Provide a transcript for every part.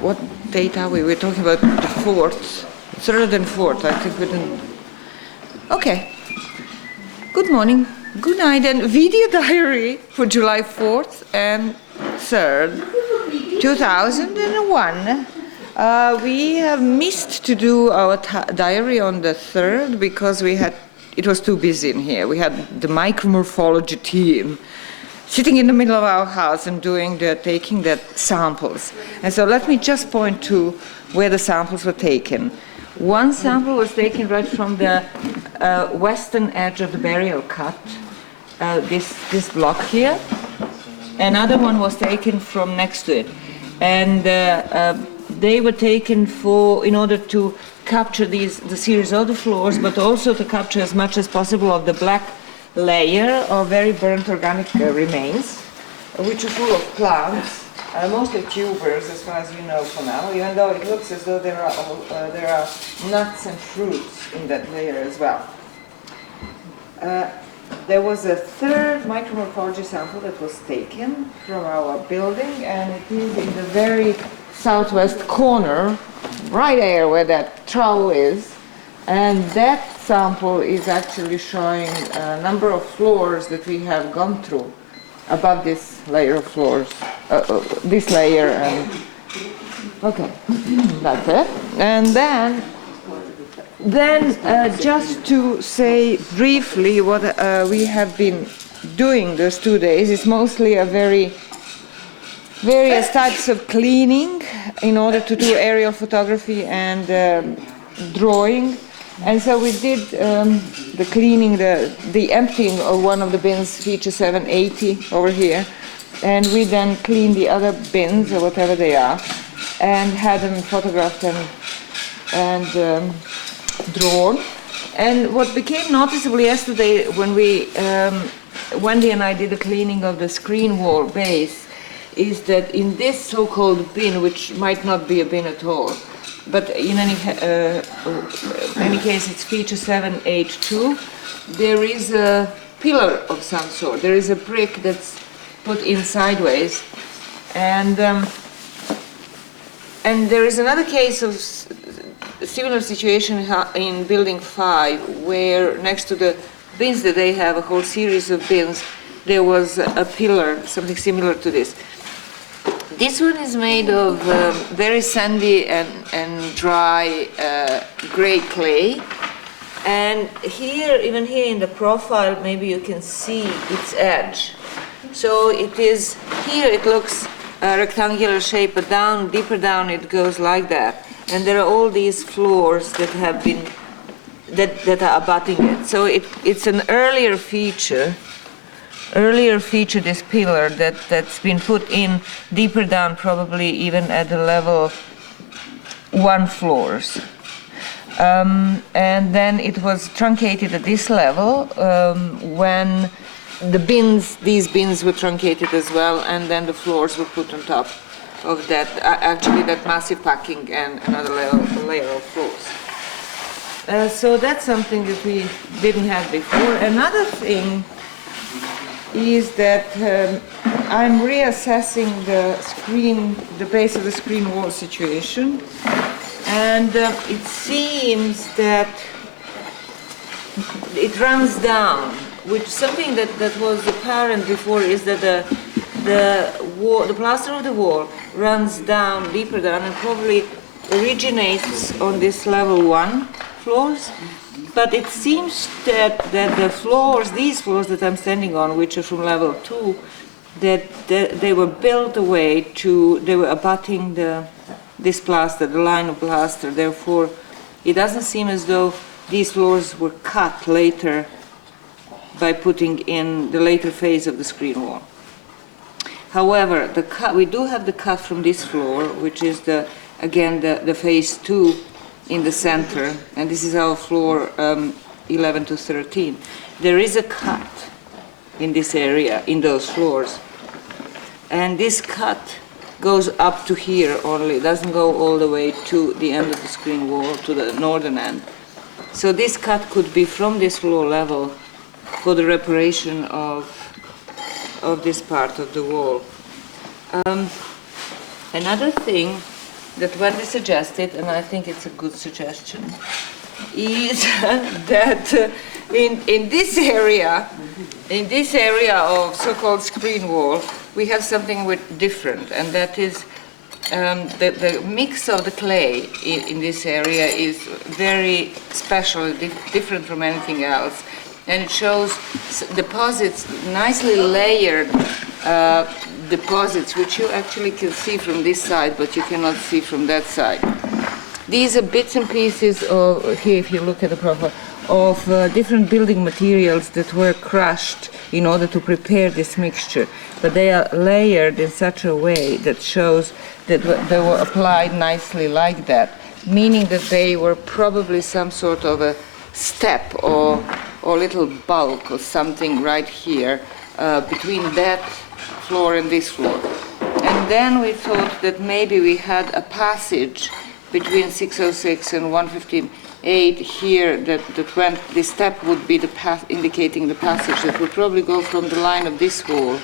what date are we? We're talking about the 4th, 3rd and 4th. I think we didn't. Okay. Good morning, good night, and video diary for July 4th and 3rd, 2001. We have missed to do our diary on the 3rd because it was too busy in here. We had the micromorphology team sitting in the middle of our house and taking the samples. And so let me just point to where the samples were taken. One sample was taken right from the western edge of the burial cut, this block here. Another one was taken from next to it. And they were taken in order to capture the series of the floors, but also to capture as much as possible of the black layer of very burnt organic remains, which are full of plants, mostly tubers as far as we know for now, even though it looks as though there are nuts and fruits in that layer as well. There was a 3rd micromorphology sample that was taken from our building, and it is in the very southwest corner, right there where that trowel is. And that sample is actually showing a number of floors that we have gone through above this layer of floors, this layer, and okay, that's it. And then just to say briefly what we have been doing those 2 days is mostly various types of cleaning in order to do aerial photography and drawing. And so we did the cleaning, the emptying of one of the bins, feature 780 over here, and we then cleaned the other bins or whatever they are, and had them photographed and drawn. And what became noticeable yesterday when Wendy and I did the cleaning of the screen wall base is that in this so-called bin, which might not be a bin at all, but in any case it's feature 7H2, there is a pillar of some sort. There is a brick that's put in sideways, and there is another case of a similar situation in building 5, where next to the bins that they have, a whole series of bins, there was a pillar, something similar to this. This one is made of very sandy and dry gray clay, and even here in the profile, maybe you can see its edge. So it looks a rectangular shape, but deeper down it goes like that. And there are all these floors that have been that are abutting it. So it's an earlier feature, this pillar that's been put in deeper down, probably even at the level 1 floors. And then it was truncated at this level when these bins were truncated as well, and then the floors were put on top of that, actually that massive packing and another layer of floors. So that's something that we didn't have before. Another thing is that I'm reassessing the base of the screen wall situation, and it seems that it runs down, which something that was apparent before is that the plaster of the wall runs down, deeper down, and probably originates on this level 1 floors. But it seems that these floors that I'm standing on, which are from level 2, that they were built away they were abutting this plaster, the line of plaster. Therefore, it doesn't seem as though these floors were cut later by putting in the later phase of the screen wall. However, we do have the cut from this floor, which is the phase 2 in the center, and this is our floor 11 to 13. There is a cut in this area, in those floors, and this cut goes up to here only. It doesn't go all the way to the end of the screen wall, to the northern end. So this cut could be from this floor level for the reparation of this part of the wall. Another thing that Wendy suggested, and I think it's a good suggestion, is that in this area of so-called screen wall, we have something different, and that is the mix of the clay in this area is very special, different from anything else, and it shows deposits, nicely layered deposits, which you actually can see from this side, but you cannot see from that side. These are bits and pieces of, here if you look at the profile, of different building materials that were crushed in order to prepare this mixture. But they are layered in such a way that shows that they were applied nicely like that, meaning that they were probably some sort of a step or little bulk or something right here between that floor and this floor. And then we thought that maybe we had a passage between 606 and 115.8 here that went, this step would be the path indicating the passage that would probably go from the line of this wall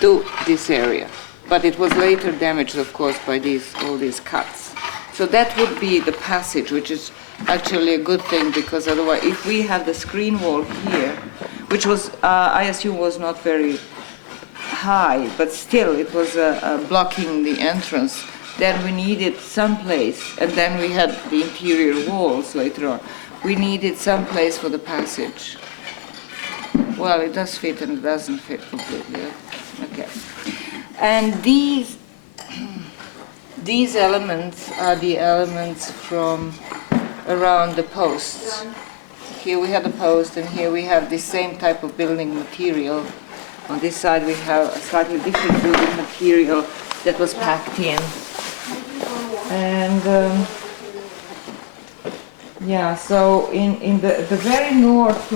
to this area. But it was later damaged, of course, by all these cuts. So that would be the passage, which is actually a good thing, because otherwise, if we have the screen wall here, which was, I assume, was not very high, but still it was blocking the entrance, then we needed some place, and then we had the interior walls later on. We needed some place for the passage. Well, it does fit and it doesn't fit completely. Okay. And these elements are the elements from around the posts. Here we have the post, and here we have the same type of building material. On this side we have a slightly different building material that was packed in. And yeah, so in the very north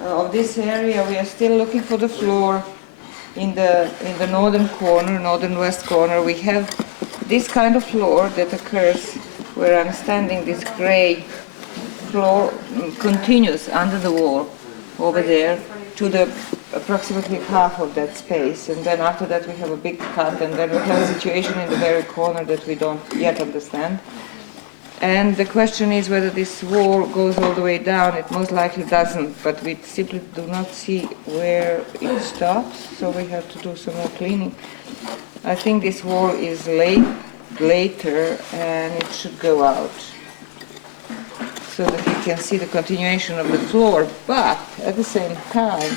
of this area, we are still looking for the floor. In the northern corner, northern west corner, we have this kind of floor that occurs where I'm standing. This gray floor continues under the wall over there to the approximately half of that space, and then after that we have a big cut, and then we have a situation in the very corner that we don't yet understand. And the question is whether this wall goes all the way down. It most likely doesn't, but we simply do not see where it stops, so we have to do some more cleaning. I think this wall is later, and it should go out so that you can see the continuation of the floor, but at the same time,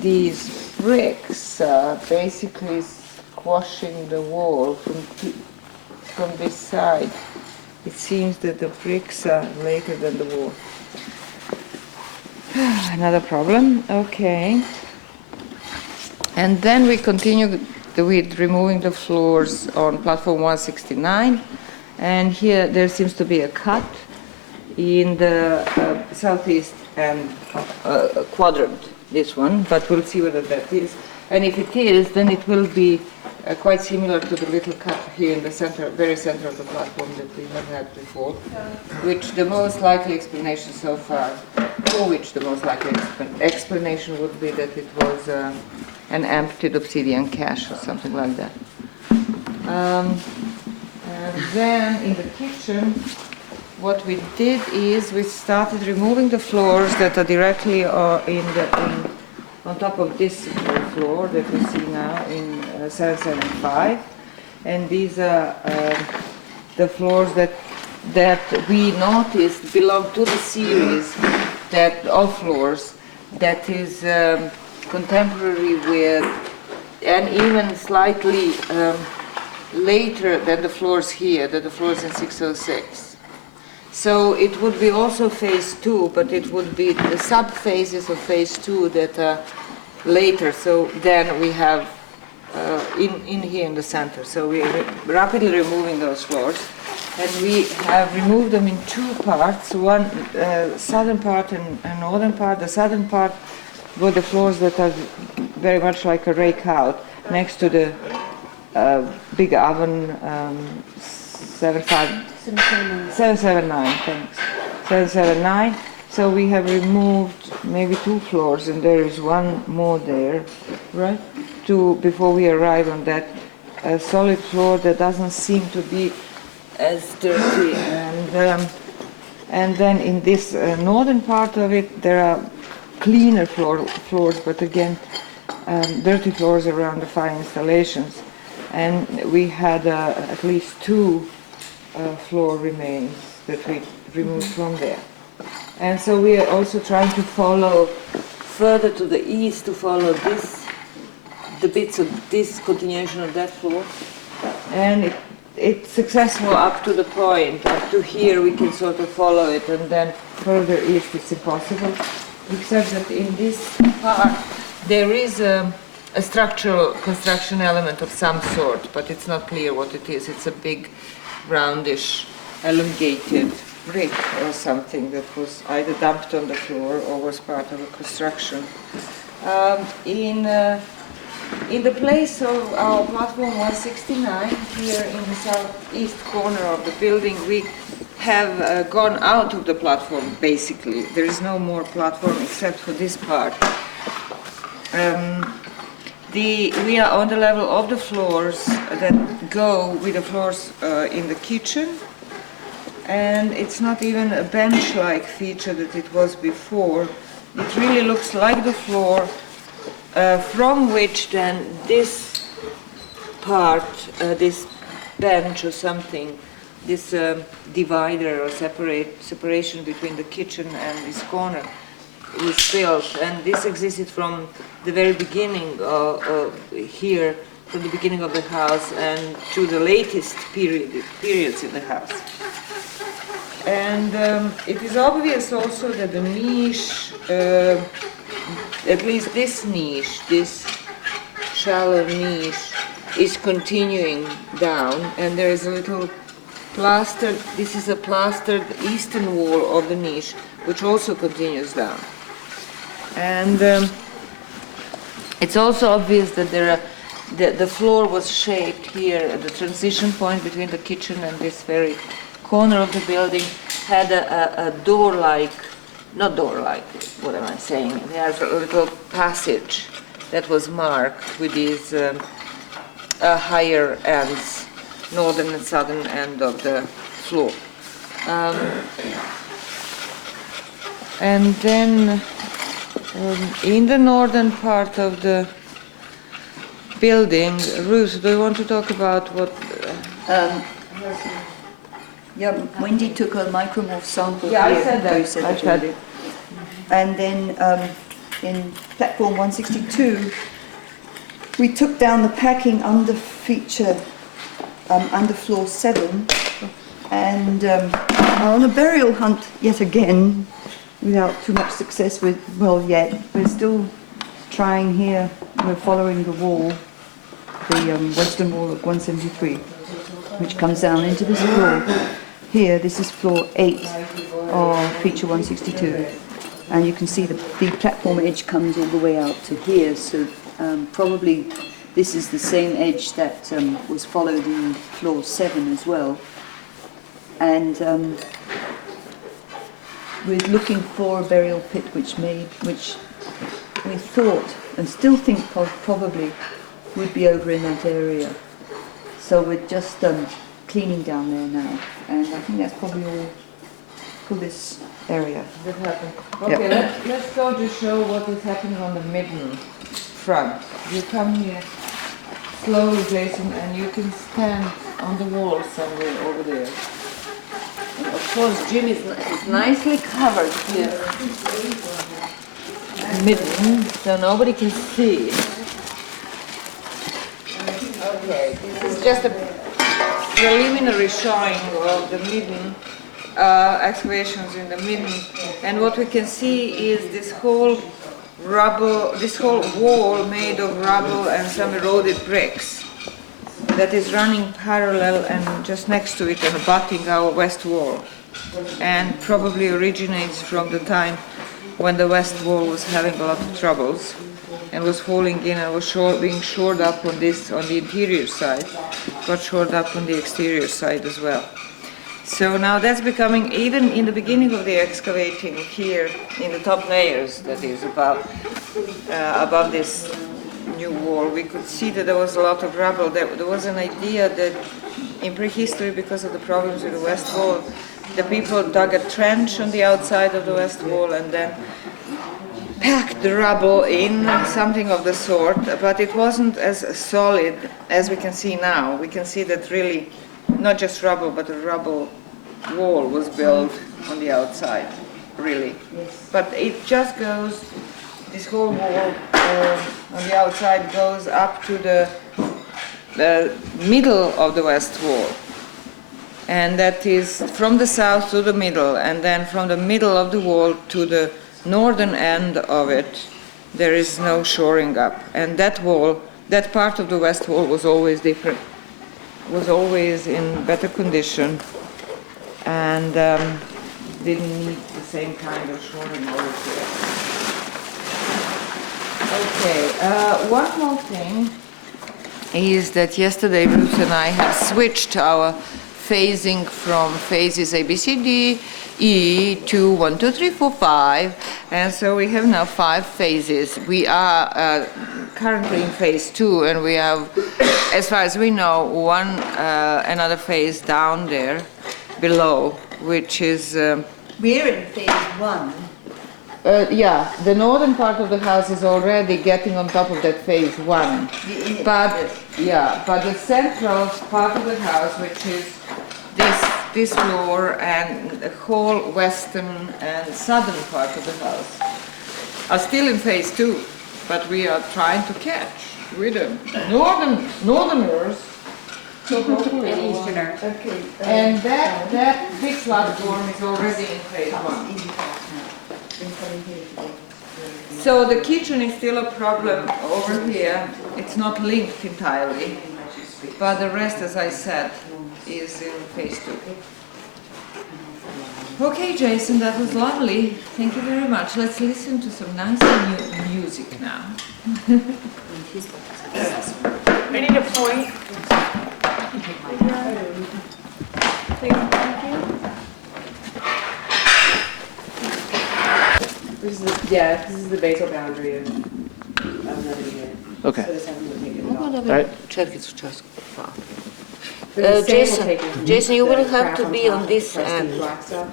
these bricks are basically squashing the wall from this side. It seems that the bricks are later than the wall. Another problem, okay. And then we continue with removing the floors on platform 169, and here there seems to be a cut in the southeast and quadrant, this one, but we'll see whether that is. And if it is, then it will be quite similar to the little cut here in the center, very center of the platform that we have had before, which the most likely explanation so far, for which the most likely explanation would be that it was an emptied obsidian cache or something like that. And then in the kitchen, what we did is we started removing the floors that are directly on top of this floor that we see now in 775, and these are the floors that we noticed belong to the series of floors that is contemporary with, and even slightly later than the floors here, than the floors in 606. So it would be also phase 2, but it would be the sub-phases of phase 2 that are later. So then we have in here in the center. So we are rapidly removing those floors. And we have removed them in two parts, one southern part and northern part. The southern part were the floors that are very much like a rake out next to the big oven 779, thanks. 779. So we have removed maybe 2 floors, and there is one more there, right? Before we arrive on that a solid floor that doesn't seem to be as dirty. And then in this northern part of it, there are cleaner floors, but again, dirty floors around the fire installations. And we had at least 2 floor remains that we removed from there. And so we are also trying to follow further to the east, to follow the bits of this continuation of that floor. And it's successful up to the point. Up to here we can sort of follow it, and then further east it's impossible. Except that in this part there is a structural construction element of some sort, but it's not clear what it is. It's a big roundish elongated brick or something that was either dumped on the floor or was part of a construction. In the place of our platform 169, here in the southeast corner of the building, we have gone out of the platform, basically. There is no more platform except for this part. We are on the level of the floors that go with the floors in the kitchen, and it's not even a bench-like feature that it was before. It really looks like the floor, from which then this part, this bench or something, this divider or separation between the kitchen and this corner was built. And this existed from the very beginning here, from the beginning of the house and to the latest periods in the house. And it is obvious also that the niche, at least this niche, this shallow niche, is continuing down, and there is a little plastered, this is a plastered eastern wall of the niche, which also continues down. And it's also obvious that the floor was shaped here at the transition point between the kitchen and this very corner of the building, had a door-like, not door-like, what am I saying? There's a little passage that was marked with these higher ends, northern and southern end of the floor. And then in the northern part of the building, Ruth, do you want to talk about what? Yeah, Wendy took a micromorph sample. Yeah, here. I said that. Oh, you said I that said too. it. And then in platform 162, we took down the packing under feature, under floor 7, and on a burial hunt yet again, without too much success yet. We're still trying here. We're following the wall, the western wall of 173, which comes down into this floor. Here, this is floor 8 of feature 162, and you can see the platform edge comes all the way out to here, so probably this is the same edge that was followed in floor 7 as well. And we're looking for a burial pit which we thought and still think probably would be over in that area. So we're just cleaning down there now, and I think that's probably all for this area. That happened. Okay, Yeah. let's go to show what is happening on the midden front. You come here slowly, Jason, and you can stand on the wall somewhere over there. And of course, Jim is nicely covered here. Midden, so nobody can see it. Okay, this is just a preliminary showing of the midden, excavations in the midden, and what we can see is this whole rubble, this whole wall made of rubble and some eroded bricks that is running parallel and just next to it and abutting our west wall, and probably originates from the time when the west wall was having a lot of troubles and was falling in and was being shored up on the interior side, got shored up on the exterior side as well. So now that's becoming, even in the beginning of the excavating here in the top layers, that is above this new wall, we could see that there was a lot of rubble. There was an idea that in prehistory, because of the problems with the west wall, the people dug a trench on the outside of the west wall and then packed the rubble in, something of the sort, but it wasn't as solid as we can see now. We can see that really not just rubble, but a rubble wall was built on the outside, really. Yes. But it just goes, this whole wall on the outside goes up to the middle of the west wall. And that is from the south to the middle, and then from the middle of the wall to the northern end of it, there is no shoring up. And that wall, that part of the west wall was always different, was always in better condition, and didn't need the same kind of shoring over here. Okay, one more thing is that yesterday Bruce and I have switched our phasing from phases A, B, C, D, E to 1, 2, 3, 4, 5, and so we have now 5 phases. We are currently in phase 2, and we have, as far as we know, another phase down there below, which is We're in phase 1. yeah, the northern part of the house is already getting on top of that phase 1. But yeah, but the central part of the house, which is this floor and the whole western and southern part of the house, are still in phase 2. But we are trying to catch with them. Northerners. So hopefully. And Easterners. Okay. And that big platform is already in phase 1. So the kitchen is still a problem over here. It's not linked entirely, but the rest, as I said, is in phase 2. Okay, Jason, that was lovely. Thank you very much. Let's listen to some nice music now. I need a point. Thank you. This is the basal boundary of another unit. Okay. So this hasn't been taken at all. All right. The stain will Jason, take it. Jason, you will The have crap to on be top, on this crusty end, black stuff.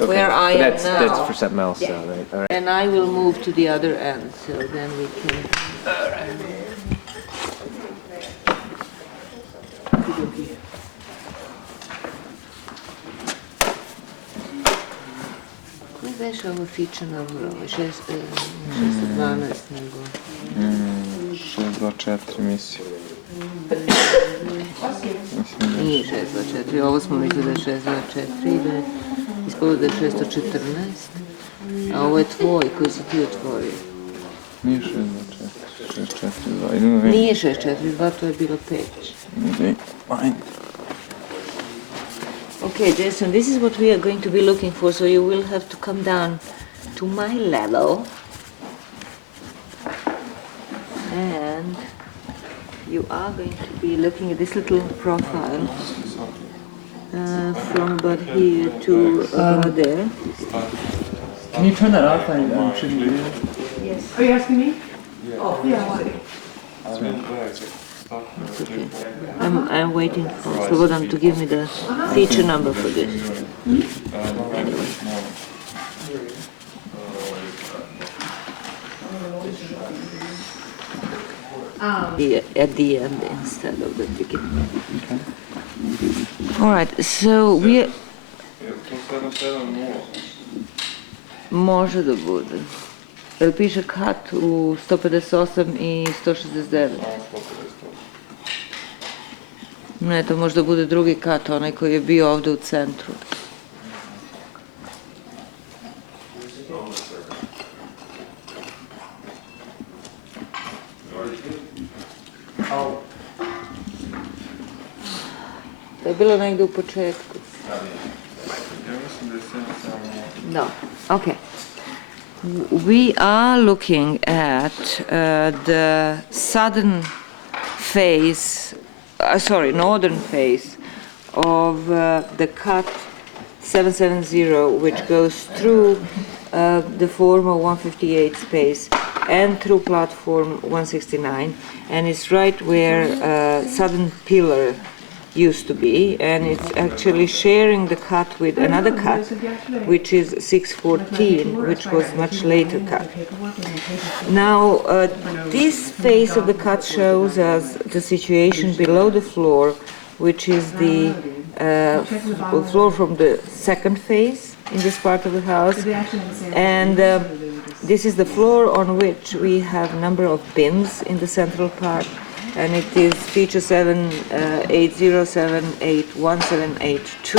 Okay. where I But am that's now, for something else, Yeah. though, right? All right. and I will move to the other end, so then we can. Weź ovu feature number, 612 nego. 624 misli. Nije 624, ovo smo mislili da je 624 i da je ispalo da je 614, a ovo je tvoj koji si ti otvorio. Nije 624, 642, idemo vidjeti. Nije 642, to je bilo 5. Ajde. Okay, Jason, this is what we are going to be looking for, so you will have to come down to my level. And you are going to be looking at this little profile from about here to about there. Can you turn that off? I shouldn't do that. Yes. Are you asking me? Oh, yeah. It's okay. I'm waiting for Slobodan to give me the feature number for this. Anyway. At the end instead of the beginning. Okay. All right, so we... Može da bude. Jel piše kat u 158 i 169? Ne, to možda bude drugi kat, onaj koji je bio ovdje u centru. To je bilo negdje u početku. No, okay. We are looking at the southern face, northern face of the cut 770, which goes through the former 158 space and through platform 169, and it's right where southern pillar used to be, and it's actually sharing the cut with another cut, which is 614, which was much later cut. Now, this phase of the cut shows us the situation below the floor, which is the floor from the second phase in this part of the house, and this is the floor on which we have a number of bins in the central part, and it is feature 780781782.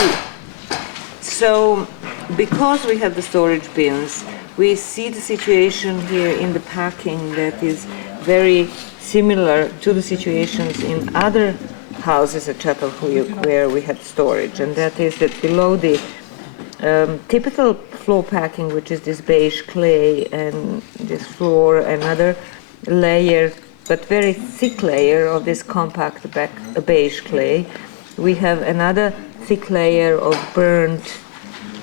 So, because we have the storage bins, we see the situation here in the packing that is very similar to the situations in other houses at Çatalhöyük where we had storage, and that is that below the typical floor packing, which is this beige clay and this floor, another layer, but very thick layer of this compact beige clay, we have another thick layer of burnt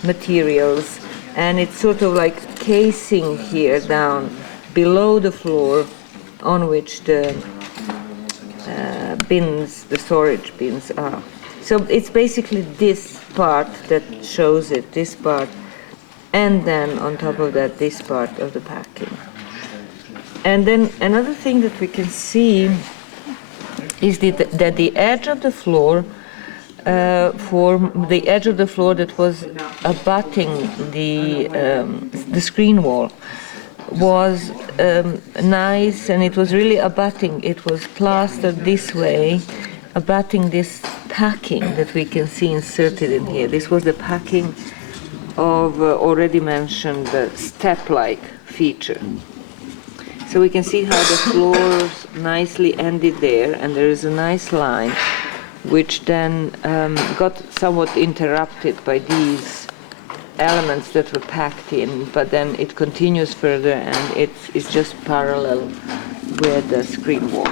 materials, and it's sort of like casing here down below the floor on which the bins, the storage bins are. So it's basically this part that shows it, this part, and then on top of that, this part of the packing. And then another thing that we can see is that the edge of the floor, the edge of the floor that was abutting the screen wall, was nice, and it was really abutting. It was plastered this way, abutting this packing that we can see inserted in here. This was the packing of already mentioned step-like feature. So we can see how the floors nicely ended there, and there is a nice line which then got somewhat interrupted by these elements that were packed in, but then it continues further, and it's just parallel with the screen wall.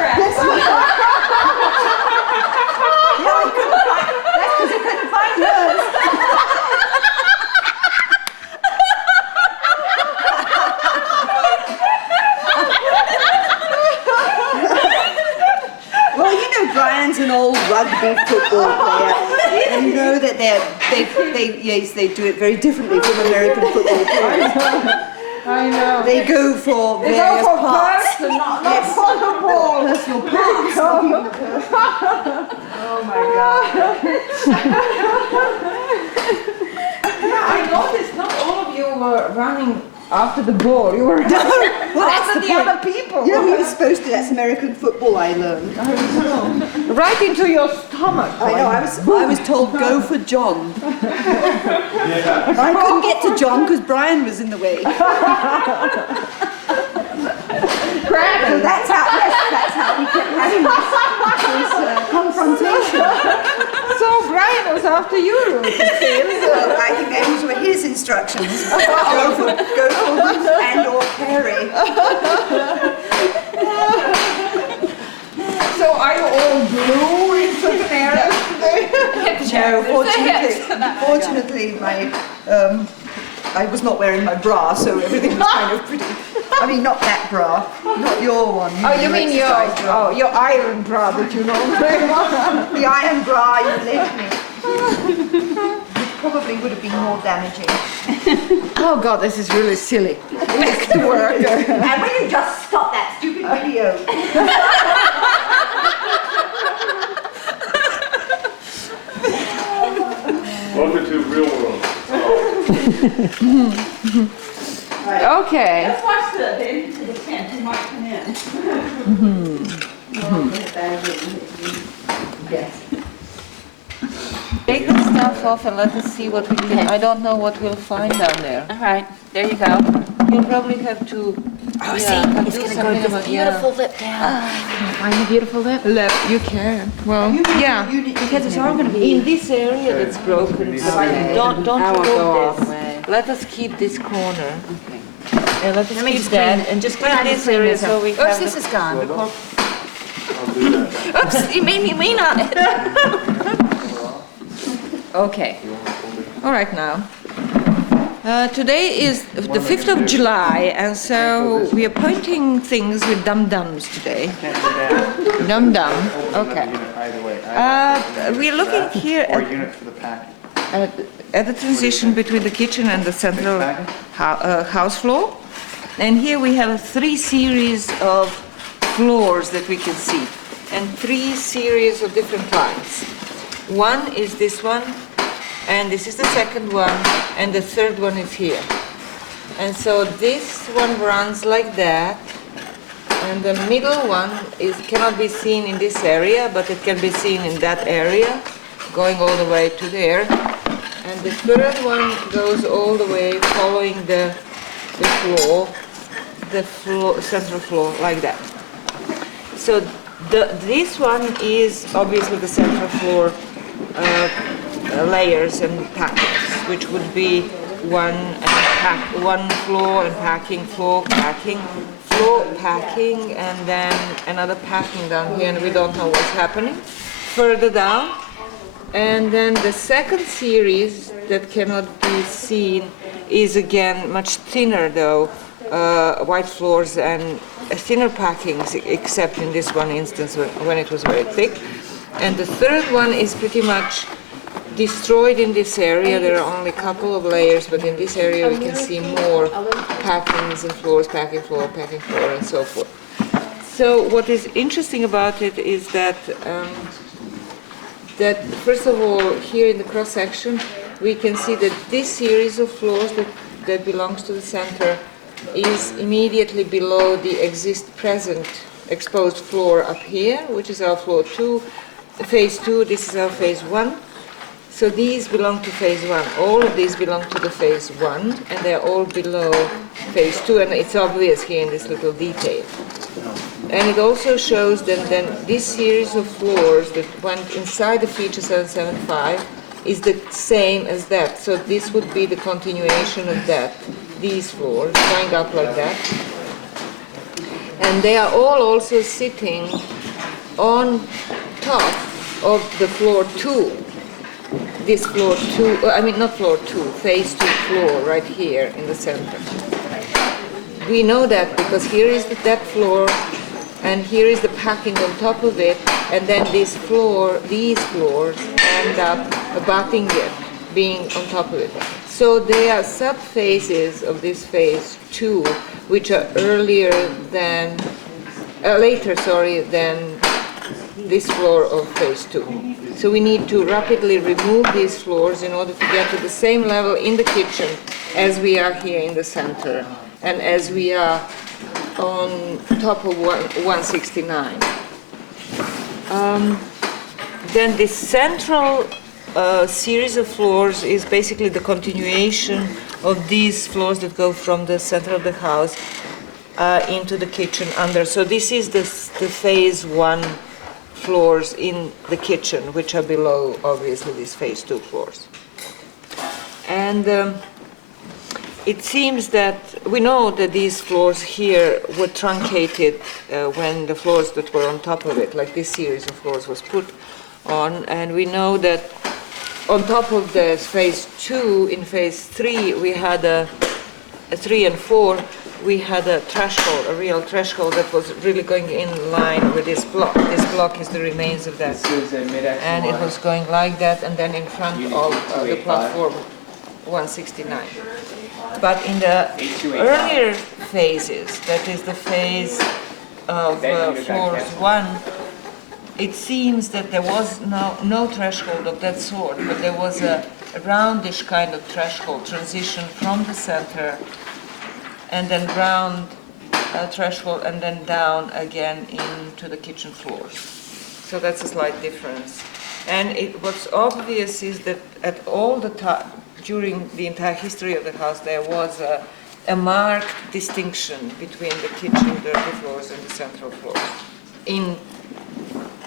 That's it. Brian's an old rugby football player. You know that they do it very differently from American football players. I know. They go for various parts. Not for the ball. Personal parts. Oh my God. Yeah, I noticed not all of you were running after the ball. You were Well, after the other people. Yeah, we were supposed to. That's American football, I learned. Right into your stomach. I know. I was told go for John. I couldn't get to John because Brian was in the way. So that's how we kept having this confrontation. So Brian was after you, Ruth. So I think those were his instructions. Go for Ruth and or Perry. So are you all blue in certain areas today? No, fortunately, I was not wearing my bra, so everything was kind of pretty. I mean, not that bra, not your one. Oh, you mean your iron bra that you know very well. The iron bra you lent me. Probably would have been more damaging. Oh God, this is really silly. Back to work. And will you just stop that stupid video? Welcome to real world. Okay. Let's watch the into the tent. Who might come in? Yes. Take the stuff off and let us see what we can. I don't know what we'll find down there. All right, there you go. You'll probably have to. Oh, yeah, see, it's do gonna something go this about- beautiful lip down. Find a beautiful lip. You can. Well, yeah. Because it's all gonna be. In this area that's broken, don't I will go remove all the this. way. Let us keep this corner. Okay. Let us Let me keep just that clean- and just Can clean I this just clean area this so up? we Oops, have this the- is gone. I'll do that. Oops, you made me lean on it. Okay. All right now. Today is the 5th of July, and so we are pointing things with dum-dums today. Dum-dum, okay. Either way. We're looking here Or at unit for the pack. at the transition between the kitchen and the central house floor. And here we have 3 series of floors that we can see, and 3 series of different lines. One is this one, and this is the second one, and the third one is here. And so this one runs like that, and the middle one cannot be seen in this area, but it can be seen in that area, going all the way to there. And the third one goes all the way following the central floor, like that. So this one is obviously the central floor layers and packings, which would be one floor and packing, floor, packing, and then another packing down here, and we don't know what's happening further down. And then the second series that cannot be seen is again much thinner though, white floors and thinner packings, except in this one instance when it was very thick. And the third one is pretty much destroyed in this area. There are only a couple of layers, but in this area we can see more packings and floors, packing floor, and so forth. So what is interesting about it is that first of all, here in the cross section, we can see that this series of floors that belongs to the center is immediately below the present exposed floor up here, which is our floor 2, phase 2, this is our phase 1. So these belong to phase 1. All of these belong to the phase 1, and they're all below phase 2, and it's obvious here in this little detail. And it also shows that then this series of floors that went inside the feature 775 is the same as that. So this would be the continuation of that, these floors, going up like that. And they are all also sitting on top of the floor 2. This floor 2, I mean not floor 2, phase 2 floor right here in the center. We know that because here is that floor, and here is the packing on top of it, and then these floors end up abutting it, being on top of it. So they are sub-phases of this phase 2, which are later than this floor of phase 2. So we need to rapidly remove these floors in order to get to the same level in the kitchen as we are here in the center, and as we are on top of 169. Then this central series of floors is basically the continuation of these floors that go from the center of the house into the kitchen under. So this is the phase 1 floors in the kitchen, which are below, obviously, these phase 2 floors. And it seems that we know that these floors here were truncated when the floors that were on top of it, like this series of floors, was put on. And we know that on top of the phase 2, in phase 3, we had a 3 and 4, we had a threshold, a real threshold that was really going in line with this block. This block is the remains of that. And it was going like that, and then in front of the platform 169. But in the earlier phases, that is the phase of floors 1, it seems that there was no threshold of that sort, but there was a roundish kind of threshold transition from the center, and then round threshold, and then down again into the kitchen floors. So that's a slight difference. And what's obvious is that at all the time, during the entire history of the house, there was a marked distinction between the kitchen dirty floors and the central floors in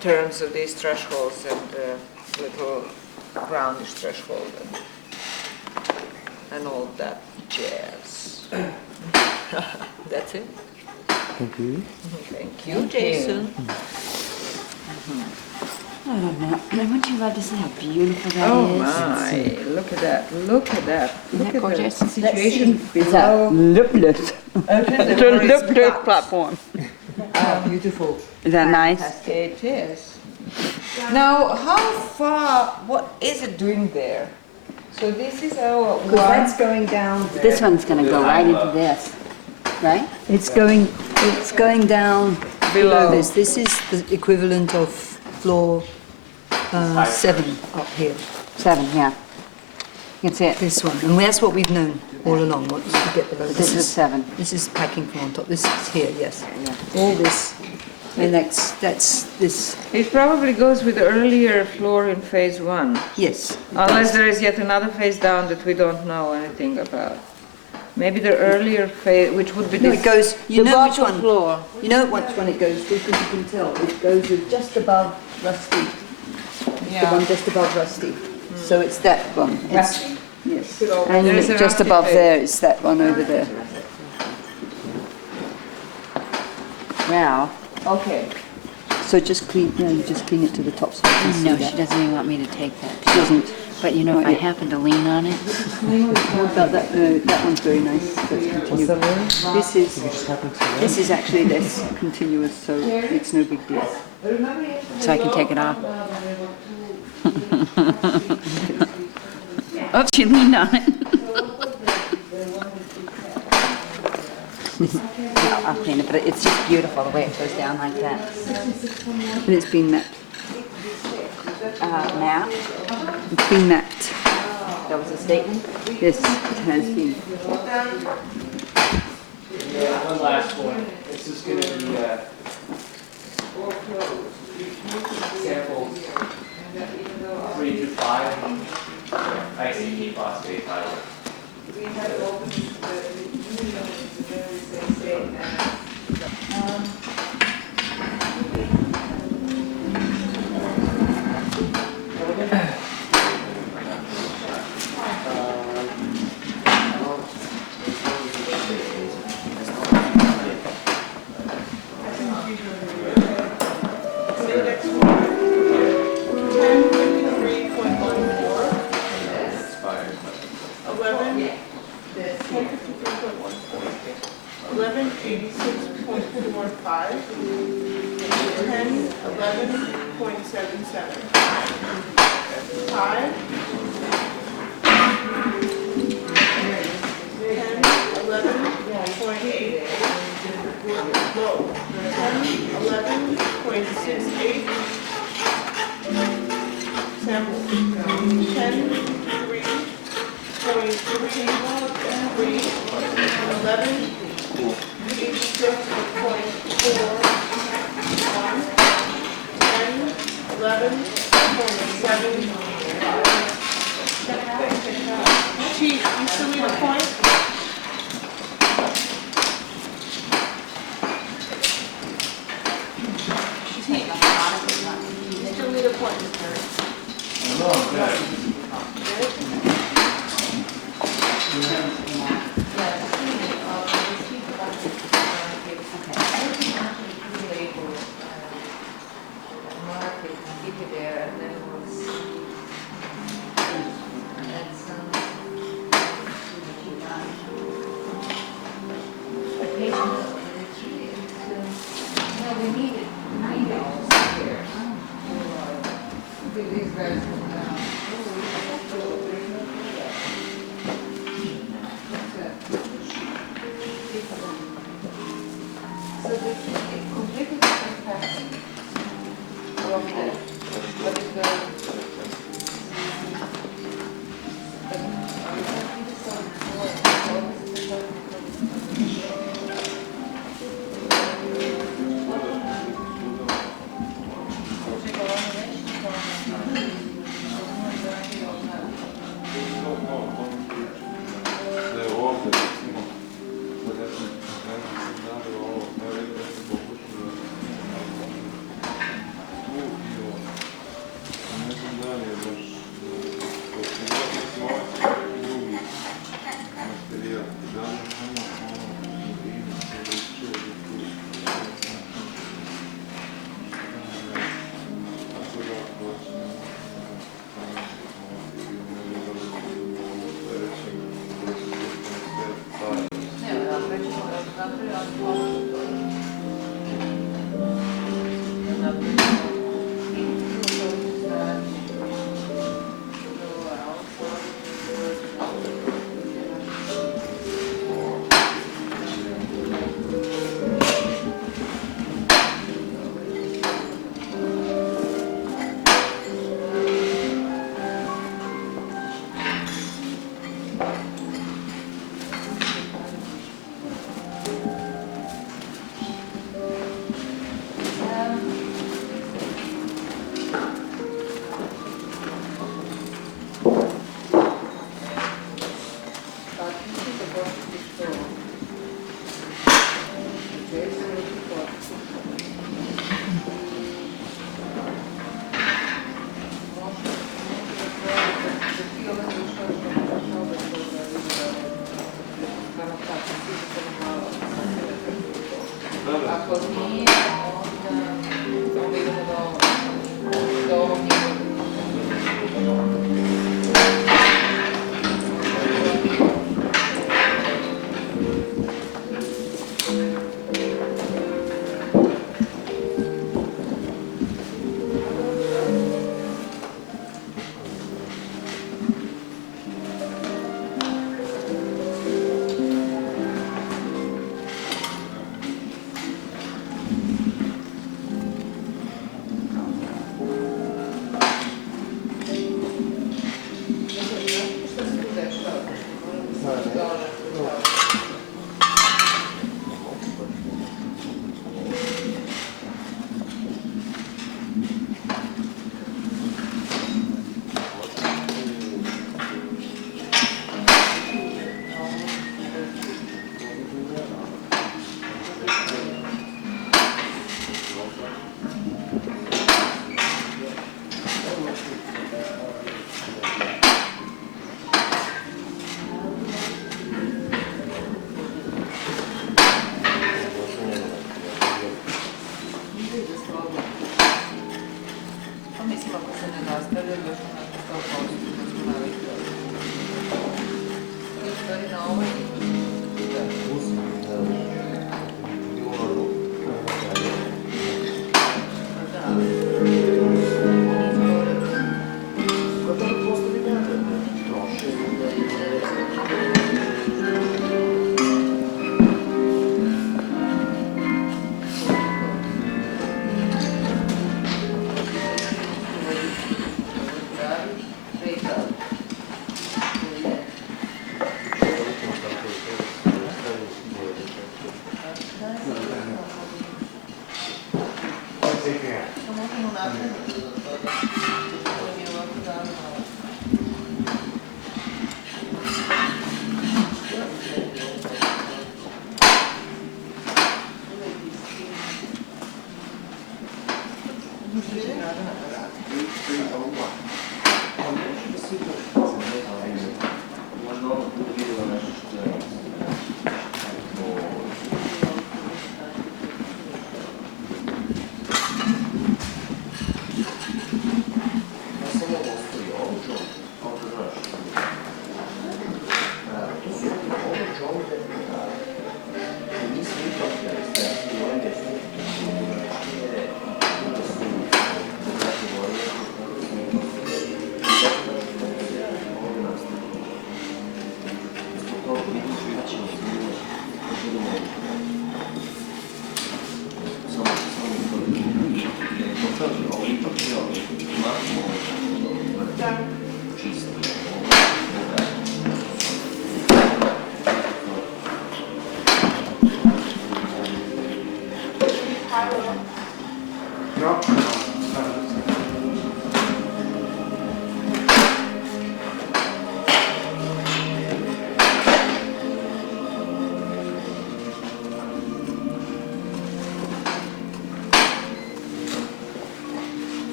terms of these thresholds and the little roundish threshold and all that jazz. That's it. Thank you. Thank you, Jason. I don't know. Wouldn't you love to see how beautiful that Oh is? my, look at that, look at that. Look that at gorgeous? the situation It's a below. lip-lift. It's a Lip-lift platform. Beautiful. Is that nice? It is. Now, how far, what is it doing there? So this is our Because one. that's going down. This one's going to go right into this, right? It's going down below Below. this. This is the equivalent of floor 7 up here. 7, yeah. You can see it. This one, and that's what we've known all along. Once you get below, This is 7. This is packing from on top. This is here, yes. All this, and that's this. It probably goes with the earlier floor in phase 1. Yes. it Unless does. there is yet another phase down that we don't know anything about. Maybe the earlier phase, which would be No, this. it goes. You The know which bottom one? floor. You know which one it goes with, because you can tell. It goes with just above Rusty. The one just above Rusty. So it's that one. It's, Rusty? yes. And There's a just rusty above face. there is that one over there. Wow. Okay. So just clean. No, you just clean it to the top so you can see No, that. she doesn't even want me to take that. She doesn't. But you know, if I happen to lean on it, What about that? No, that one's very nice. That's continuous. This is actually less continuous, so it's no big deal. so I can take it off. Oops, she leaned on it. No, I'll clean it, but it's just beautiful the way it goes down like that. And it's been mapped. Map. It's been mapped. That was a statement. Yes, it has been. Yeah, one last one. This is going to be samples 3 to 5 ICP phosphate fiber.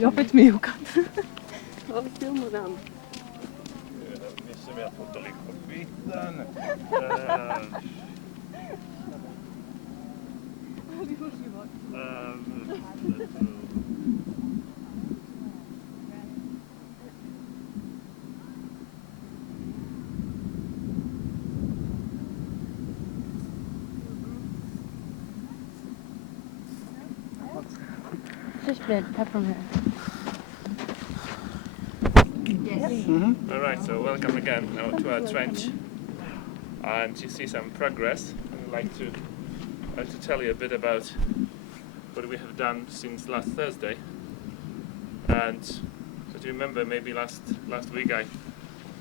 Jopet mi jukat. Missä meillä fotolikko Quinlan? Just bit peppermint. All right, so welcome again now to our trench, and you see some progress. I'd like to tell you a bit about what we have done since last Thursday. And so do you remember, maybe last week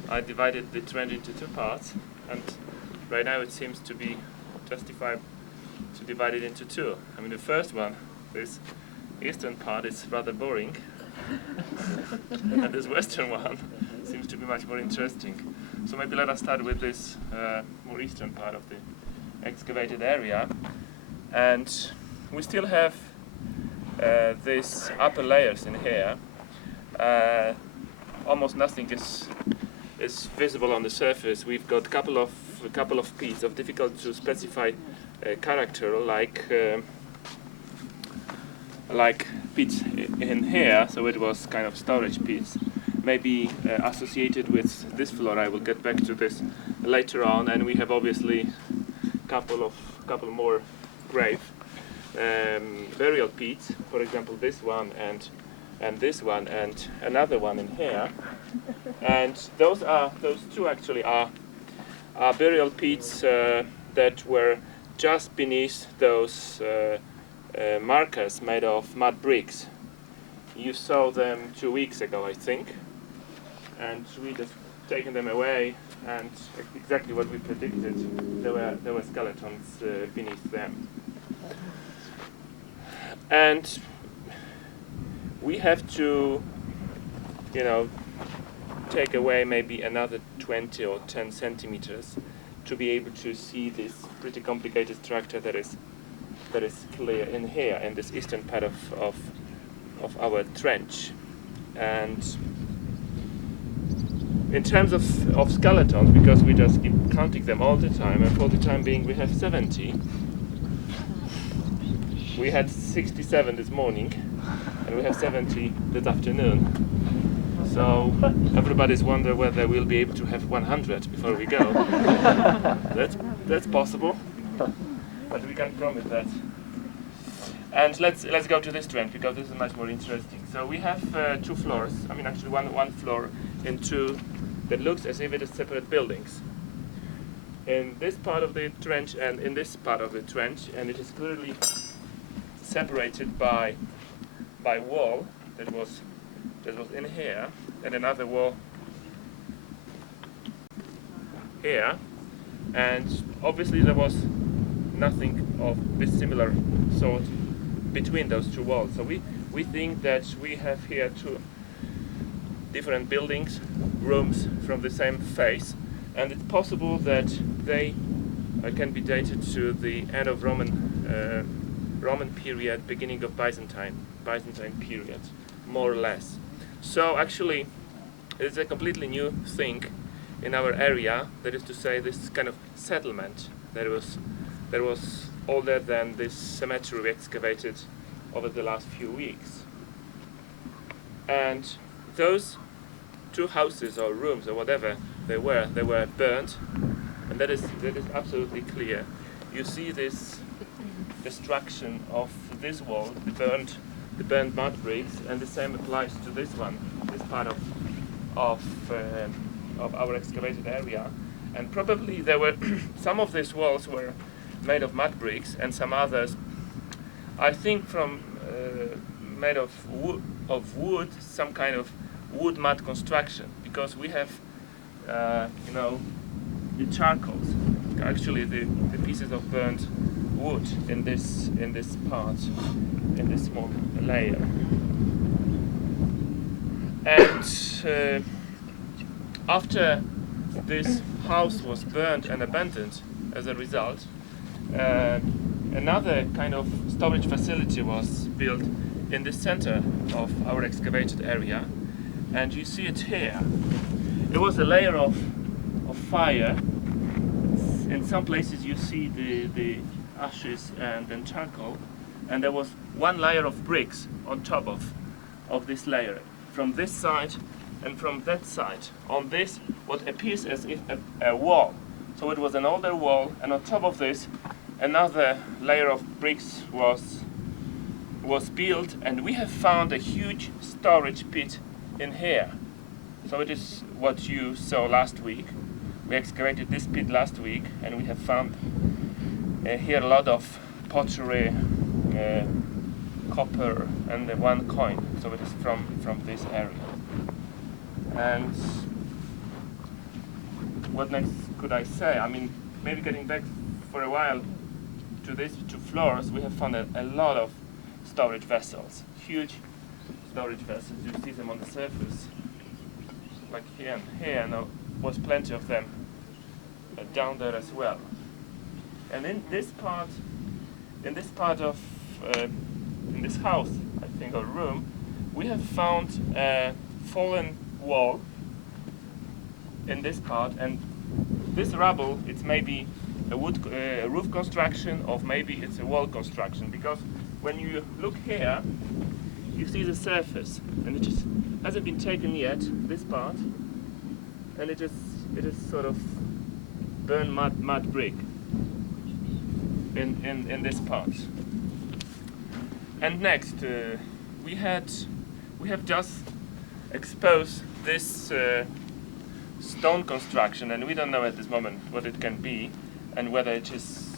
I divided the trench into two parts, and right now it seems to be justified to divide it into two. I mean, the first one, this eastern part, is rather boring. And this western one seems to be much more interesting. So maybe let us start with this more eastern part of the excavated area. And we still have these upper layers in here. Almost nothing is visible on the surface. We've got a couple of pits of difficult to specify character, like pits in here, so it was kind of storage pits, maybe associated with this floor. I will get back to this later on. And we have obviously couple more grave burial pits, for example this one and this one and another one in here. And those two actually are burial pits that were just beneath those markers made of mud bricks. You saw them 2 weeks ago, I think, and we just taken them away, and exactly what we predicted, there were skeletons beneath them. And we have to, take away maybe another 20 or 10 centimeters to be able to see this pretty complicated structure that is clear in here, in this eastern part of our trench. And in terms of skeletons, because we just keep counting them all the time, and for the time being we have 70. We had 67 this morning, and we have 70 this afternoon. So everybody's wondering whether we'll be able to have 100 before we go. That's possible, but we can't promise that. And let's go to this trench, because this is much more interesting. So we have 2 floors. I mean, actually one floor in 2 that looks as if it is separate buildings. In this part of the trench and in this part of the trench, and it is clearly separated by wall that was in here, and another wall here, and obviously there was nothing of this similar sort between those 2 walls. So we think that we have here 2 different buildings, rooms from the same face, and it's possible that they can be dated to the end of Roman period, beginning of Byzantine period, more or less. So actually it's a completely new thing in our area, that is to say, this kind of settlement that was older than this cemetery we excavated over the last few weeks. And those 2 houses or rooms or whatever they were burnt, and that is absolutely clear. You see this destruction of this wall, the burnt mud bricks, and the same applies to this one, this part of our excavated area. And probably there were some of these walls were made of mud bricks, and some others, I think, from made of wood, some kind of wood mud construction, because we have the charcoals, actually the pieces of burnt wood in this part, in this small layer. And after this house was burnt and abandoned as a result, another kind of storage facility was built in the center of our excavated area, and you see it here. It was a layer of fire. In some places you see the ashes and then charcoal, and there was one layer of bricks on top of this layer, from this side and from that side. On this, what appears as if a wall. So it was an older wall, and on top of this, another layer of bricks was built, and we have found a huge storage pit in here. So it is what you saw last week. We excavated this pit last week, and we have found here a lot of pottery, copper, and 1 coin. So it is from this area. And what next could I say? I mean, maybe getting back for a while to these 2 floors, we have found a lot of storage vessels, huge storage vessels. You see them on the surface, like here and here, and there was plenty of them down there as well. And in this part of in this house, I think, or room, we have found a fallen wall in this part, and this rubble, it's maybe a roof construction, or maybe it's a wall construction, because when you look here, you see the surface, and it just hasn't been taken yet, this part, and it is sort of burnt mud brick in this part. And next, we have just exposed this stone construction, and we don't know at this moment what it can be, and whether it's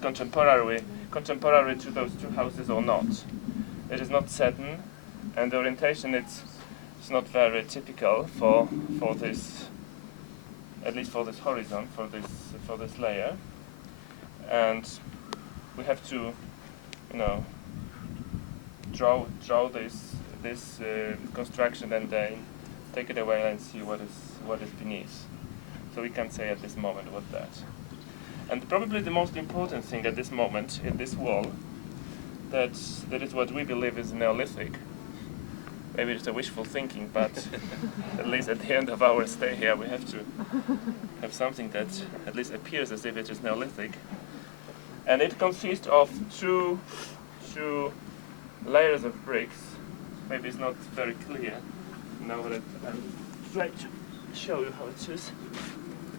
contemporary to those 2 houses or not. It is not certain, and the orientation, it's it's not very typical for this, at least for this horizon, for this layer, and we have to, you know, draw this construction and then take it away and see what is beneath. So we can say at this moment what that. And probably the most important thing at this moment in this wall, that is what we believe is Neolithic. Maybe it's a wishful thinking, but at least at the end of our stay here, we have to have something that at least appears as if it is Neolithic. And it consists of two layers of bricks. Maybe it's not very clear now that I'm trying to show you how it is.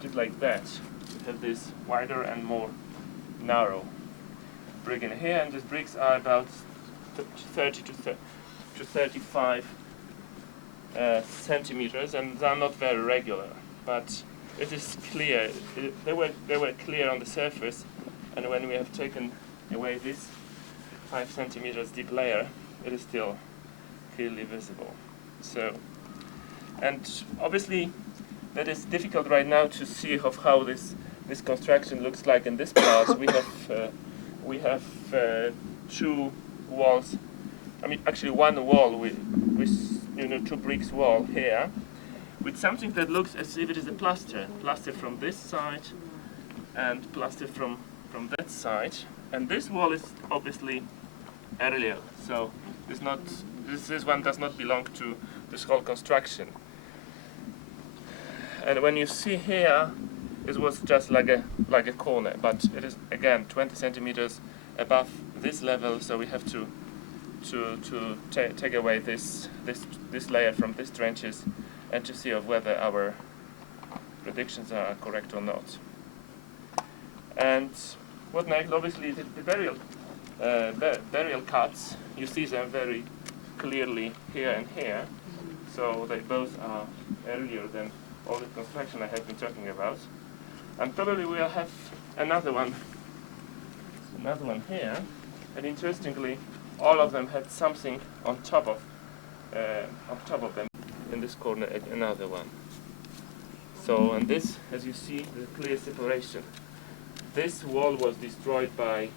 It is like that. We have this wider and more narrow brick in here, and these bricks are about 30 to 35 centimeters, and they are not very regular, but it is clear. They were clear on the surface, and when we have taken away this 5 centimeters deep layer, it is still clearly visible. So, and obviously that is difficult right now to see of how this construction looks like in this part. We have two walls. I mean, actually one wall with two bricks wall here, with something that looks as if it is a plaster from this side and plaster from that side. And this wall is obviously earlier, so this one does not belong to this whole construction. And when you see here, it was just like a corner, but it is again 20 centimeters above this level, so we have to take away this layer from these trenches and to see of whether our predictions are correct or not. And what next? Obviously, the burial cuts. You see them very clearly here and here, so they both are earlier than all the construction I have been talking about. And probably we'll have another one here. And interestingly, all of them had something on top of them. In this corner, another one. So, and this, as you see, the clear separation. This wall was destroyed by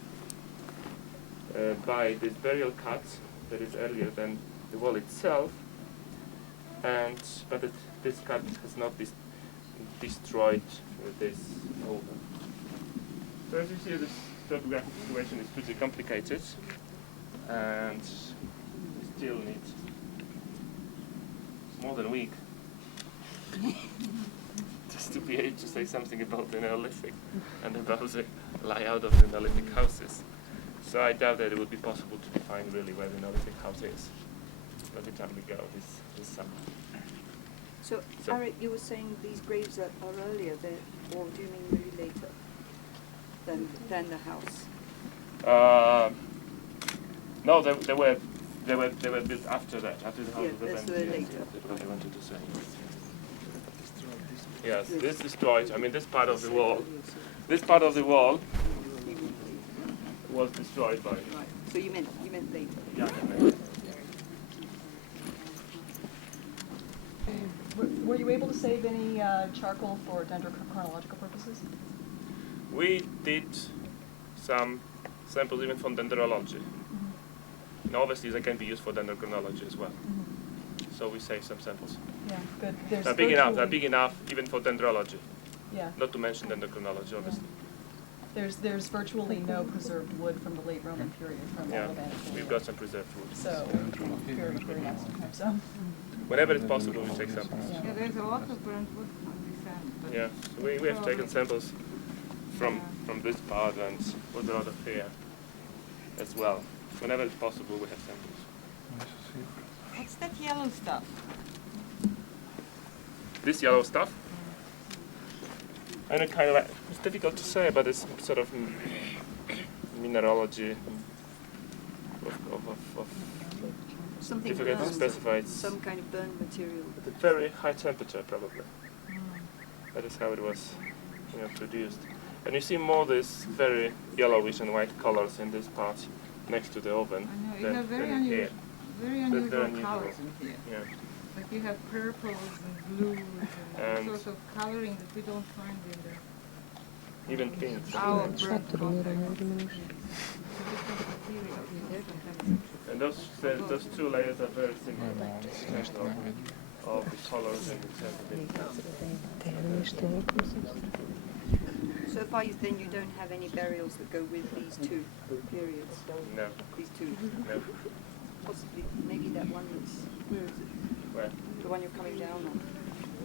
this burial cut that is earlier than the wall itself, but this cut has not been destroyed with this over. So as you see, this topographic situation is pretty complicated, and we still need more than a week just to be able to say something about the Neolithic and about the layout of the Neolithic houses. So I doubt that it would be possible to define really where the Neolithic house is by the time we go this summer. So, Eric, you were saying these graves are earlier, or do you mean really later than the house? No, they were built after that, after the house was that's abandoned. later. That's what I wanted to say. Yes, this destroyed. I mean, this part of the wall was destroyed by. Right. So you meant later. Yeah. Were you able to save any charcoal for dendrochronological purposes? We did some samples even from dendrology. Mm-hmm. And obviously they can be used for dendrochronology as well. Mm-hmm. So we saved some samples. Yeah, good. They're big enough even for dendrology. Yeah. Not to mention dendrochronology, obviously. There's virtually no preserved wood from the late Roman period from all of that. We've got some preserved wood. So very nice to have some. Whenever it's possible, we take samples. Yeah, there's a lot of burnt wood on this end. Yeah, so we have taken samples from this part and with a lot of here as well. Whenever it's possible, we have samples. What's that yellow stuff? This yellow stuff? I know, kind of, it's difficult to say, but it's sort of mineralogy of Something difficult to burned, specify. It's some kind of burned material. at a very high temperature, probably. That is how it was, produced. And you see more this very yellowish and white colors in this part next to the oven. I know, you have very unusual colors in here. Yeah. But you have purples and blues and And- sorts of coloring that we don't find in Even pinks. our burnt context. And those two layers are very similar in terms of the colors and in terms of the So far, then you don't have any burials that go with these two periods. No, These two, no. possibly, maybe that one that's, where is it? Where? The one you're coming down on.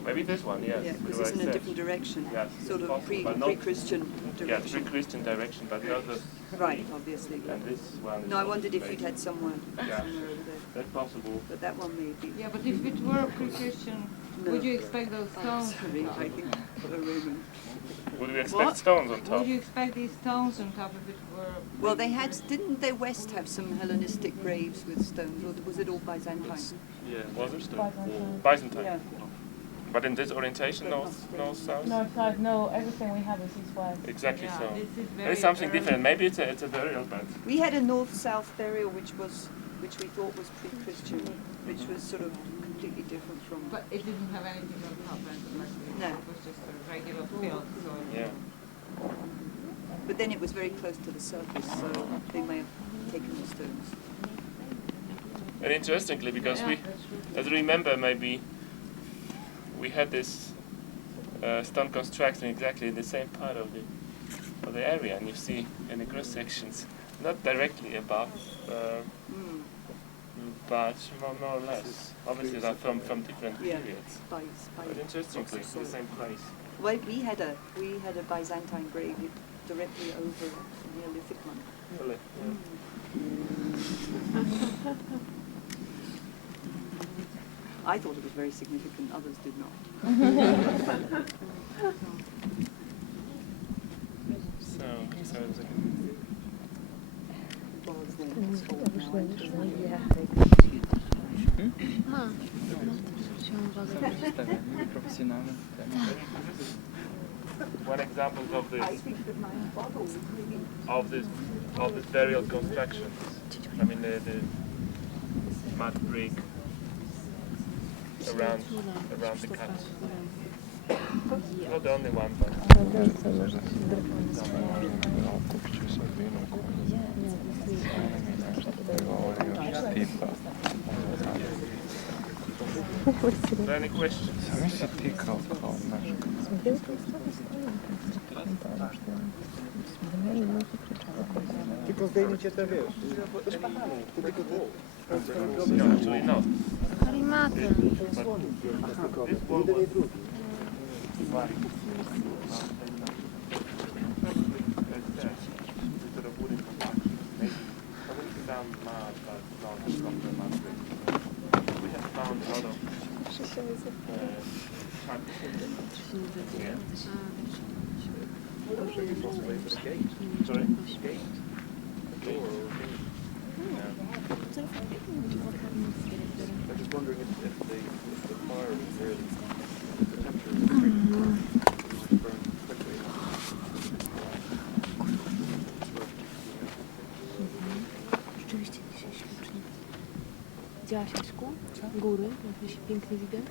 Maybe this one, yes. Yeah, because it's in a different direction. Yes, Sort of possible, but not- pre-Christian Yeah, direction. pre-Christian direction, but not the. Right, obviously. And this one. Is No, I not wondered if fake. you'd had someone Yeah. somewhere over there. That's possible. But that one may be. Yeah, but if it were pre-Christian, No. would you expect those stones? Sorry, I think for a Roman. Would we expect What? stones on top? Would you expect these stones on top if it were? Well, they had, didn't they West have some Hellenistic graves with stones, or was it all Byzantine? Yeah, was it? Byzantine. Yeah. But in this orientation, no south? North side, no, everything we have is east-west. Exactly Yeah, so. this is very It's something early. different. Maybe it's a burial bed. We had a north-south burial which we thought was pre-Christian, which was sort of completely different from. But it didn't have anything on top, and No. it was just a regular field. So Yeah. But then it was very close to the surface, so they may have taken the stones. And interestingly, because Yeah, we, that's true. as you remember, maybe we had this stone construction exactly in the same part of the area, and you see in the cross sections, not directly above, Mm. but more or less. Obviously, they're from different Yeah. periods. By But interestingly, it's the same place. Well, we had a Byzantine grave directly over the Neolithic one. Really? I thought it was very significant, others did not. So it's Was then, it's old now, actually. one example of this. I think that my bottle was really of this burial construction. I mean the mud brick around the cut. Not the only one, but are there any questions? Tylko zdejmijcie te, wiesz, to szpachamy, to tylko to. No, actually not. Karimaty. This one Jeden was i drugi. We have found a lot of Sorry? I'm just wondering if the fire was really, the temperature was pretty burned quickly. Rzeczywiście dzisiaj ślicznie. Widziałaś Aśku? Góry, jakieś piękny widok?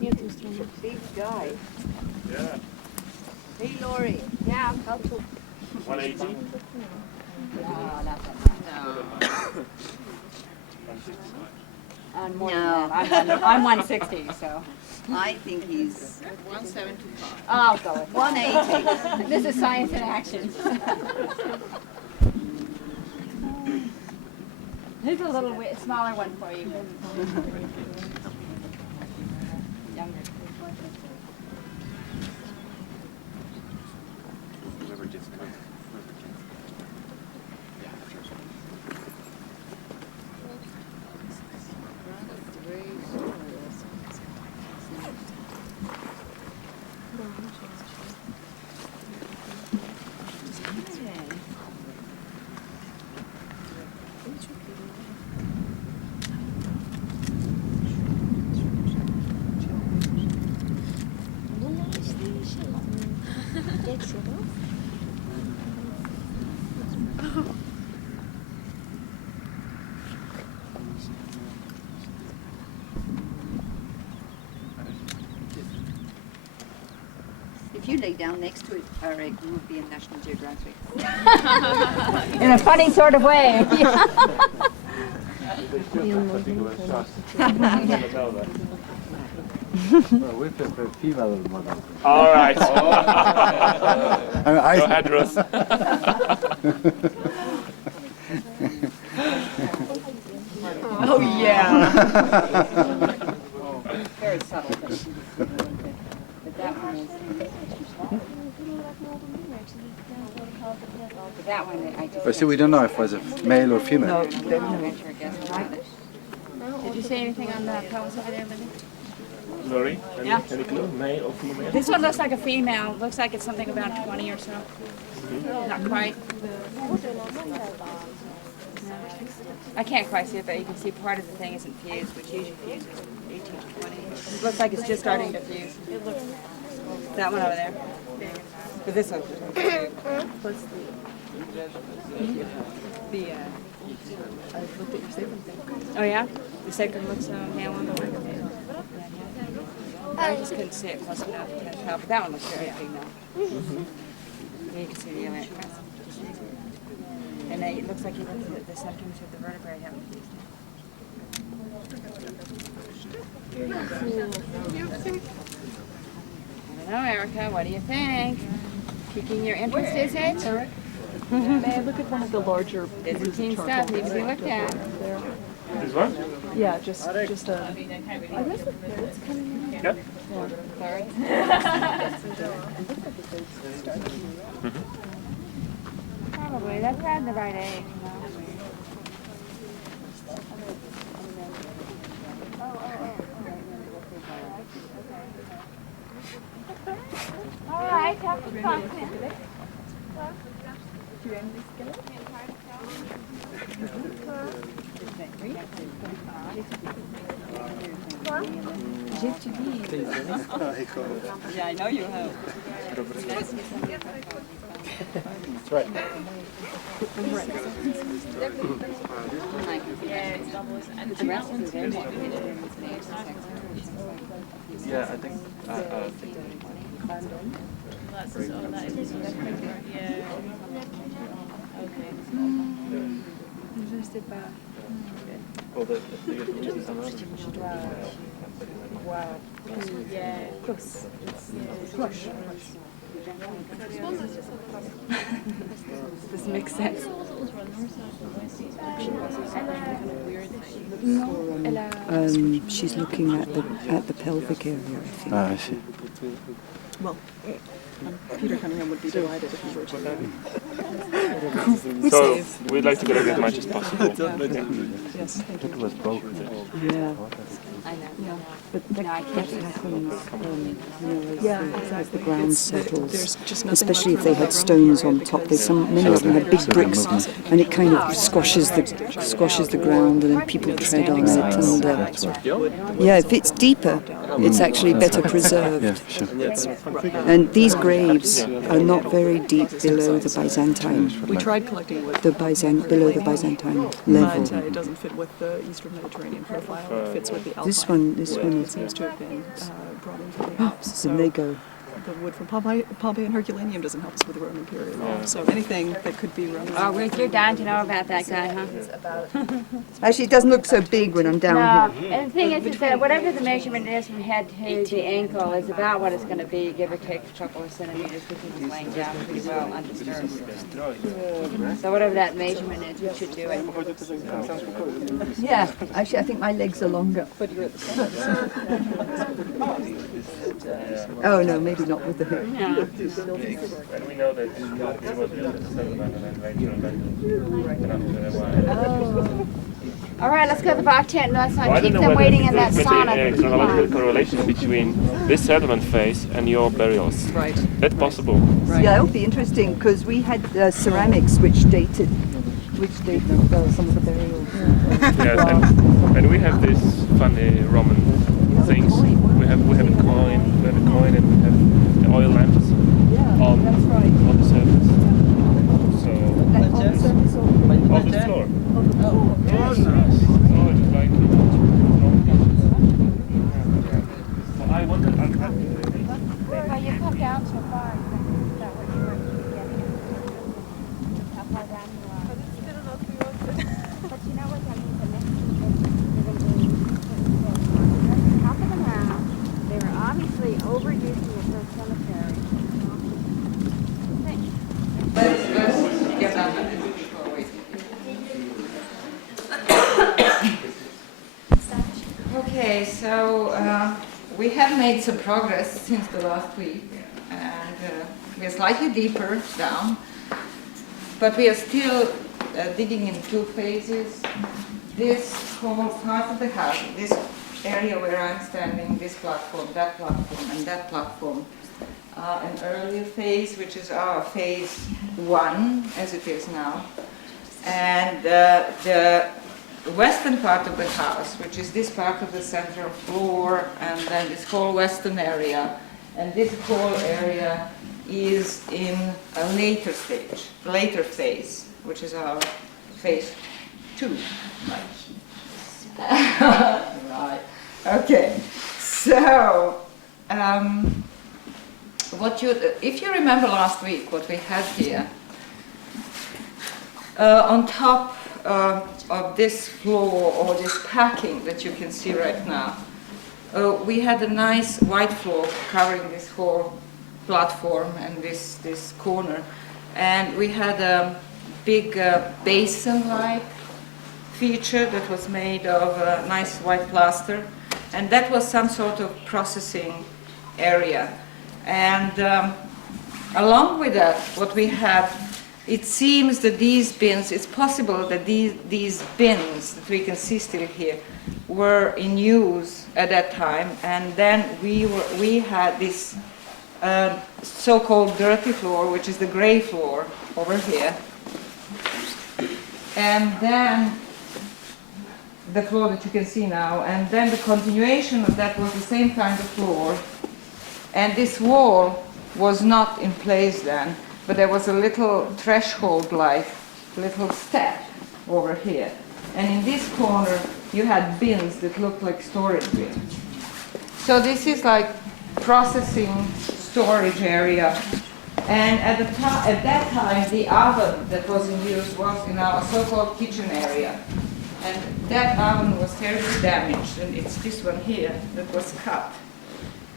Nie w tą stronę. big guy. Yeah. Hey, Laurie. Yeah, how to? 180? No, not that much. I'm more No. than that. I'm 160, so I think he's 175. I'll go with 180. This is science in action. Here's a little smaller one for you. Younger. Whoever gets cut. lay down next to it, Eric, you would be in National Geographic. In a funny sort of way. We prefer female model. All right. Go ahead, Ruth. Oh yeah. Very subtle, but that one is. But that one, I just. But see, we don't know if it was a male or female. Did you say anything on the pose over there, Linda? Lori, Yeah. any clue? Male or female? This one looks like a female. Looks like it's something about 20 or so. Not quite. I can't quite see it, but you can see part of the thing isn't fused, which usually fuses 18 to 20. It looks like it's just starting to fuse. That one over there. But this one. I looked at your sacrum thing. Oh yeah? The sacrum looks male on the one. I just couldn't see it close enough to tell, but that one looks very big now. You can see the iliac crest. And it looks like even the symptoms of the vertebrae haven't fused. I don't know, Erica, what do you think? Piquing your interest, is it? May I look at one of the larger Byzantine stuff needs to be looked at. This one? Yeah, just I guess it's coming in. Yeah. Sorry. Probably. That's around the right age. All right, have some fun. Yeah, I know you have. That's right. Yeah, I think. Well, the Wow. Yeah. Plus. Plush. This makes sense. She's looking at the pelvic area, I think. I see. Well, Peter Cunningham would be delighted if he were to. So we'd like to get as much as possible. Yes, thank you. It was broken. Yeah. I know. Yeah. But that happens, as the ground settles, there's just nothing especially if left they for had the stones ground on top. There's many of them had big bricks, and it kind of squashes the ground, and then people tread on it. And yeah, if it's deeper, it's actually better preserved. Yeah, sure. And these graves are not very deep below the Byzantine, We tried collecting wood, below the Byzantine level. but it doesn't fit with the Eastern Mediterranean profile. It fits with the Alpine. This one It is. seems to have been brought in from the Alps. And they go. The wood from Pompeii and Herculaneum doesn't help us with the Roman period at all. So anything that could be Roman. Oh, Ruth, you're dying to know about that guy, huh? Actually, it doesn't look so big when I'm down No, here. and the thing is that whatever the measurement is from head to the ankle is about what it's going to be, give or take a couple of centimeters, because he's laying down pretty well undisturbed. So whatever that measurement is, we should do it. Yeah, actually, I think my legs are longer. But you're at the center. Oh no, maybe not with the hip. No. And we know that it was built as a settlement and then later and after a while. All right, let's go to the Bach tent. Let's Well, not I keep don't know them whether waiting in that there's sauna. a chronological correlation between this settlement phase and your burials. Right. That's possible. Yeah, it would be interesting because we had ceramics which dated some of the burials. Yes, and we have these funny Roman things. We have a coin, and we have the oil lamps on the surface. So on the floor. Oh, nice. Oh, it's like. So I wanted. Well, you come down so far. So we have made some progress since the last week, and we are slightly deeper down, but we are still digging in two phases. This whole part of the house, this area where I'm standing, this platform, and that platform, an earlier phase, which is our phase 1, as it is now, and the western part of the house, which is this part of the central floor, and then this whole western area, and this whole area is in a later stage, later phase, which is our phase 2. Right. Okay. So, if you remember last week, what we had here, on top of this floor, or this packing that you can see right now, we had a nice white floor covering this whole platform and this corner, and we had a big basin-like feature that was made of nice white plaster, and that was some sort of processing area. And along with that, what we have, it seems that these bins, it's possible that these bins that we can see still here were in use at that time, and then we had this so-called dirty floor, which is the gray floor over here, and then the floor that you can see now, and then the continuation of that was the same kind of floor, and this wall was not in place then, but there was a little threshold-like little step over here, and in this corner you had bins that looked like storage bins. So this is like processing storage area, and at that time the oven that was in use was in our so-called kitchen area. And that oven was terribly damaged, and it's this one here that was cut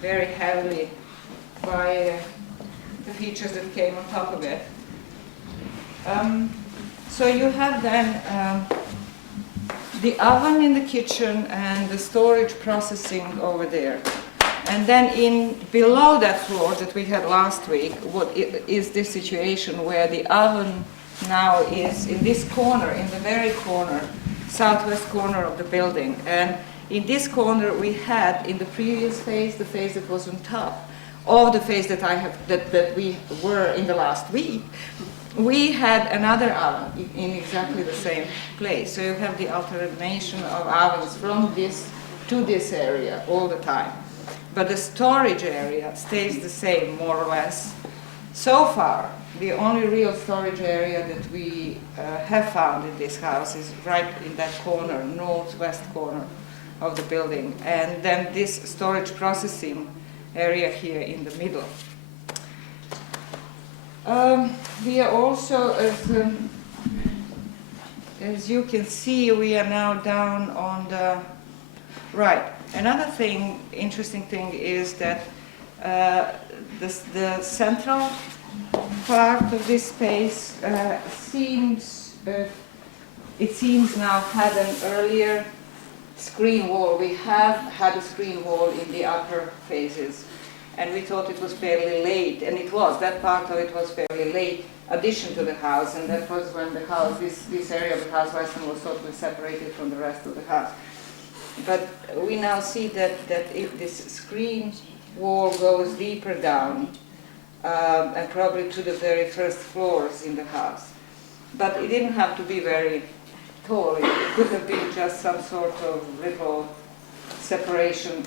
very heavily by the features that came on top of it. So you have then the oven in the kitchen and the storage processing over there. And then below that floor that we had last week, is this situation where the oven now is in this corner, in the very corner, southwest corner of the building. And in this corner we had, in the previous phase, the phase that was on top of the phase that we were in the last week, we had another oven in exactly the same place. So you have the alternation of ovens from this to this area all the time. But the storage area stays the same, more or less. So far, the only real storage area that we have found in this house is right in that corner, northwest corner of the building, and then this storage processing area here in the middle. We are also, as you can see, we are now down on the right. Another thing, interesting thing, is that the central part of this space seems now had an earlier screen wall. We have had a screen wall in the upper phases, and we thought it was fairly late, and it was. That part of it was fairly late addition to the house, and that was when the house, this area of the house, western, was totally separated from the rest of the house. But we now see that if this screen wall goes deeper down, and probably to the very first floors in the house. But it didn't have to be very tall. It could have been just some sort of little separation,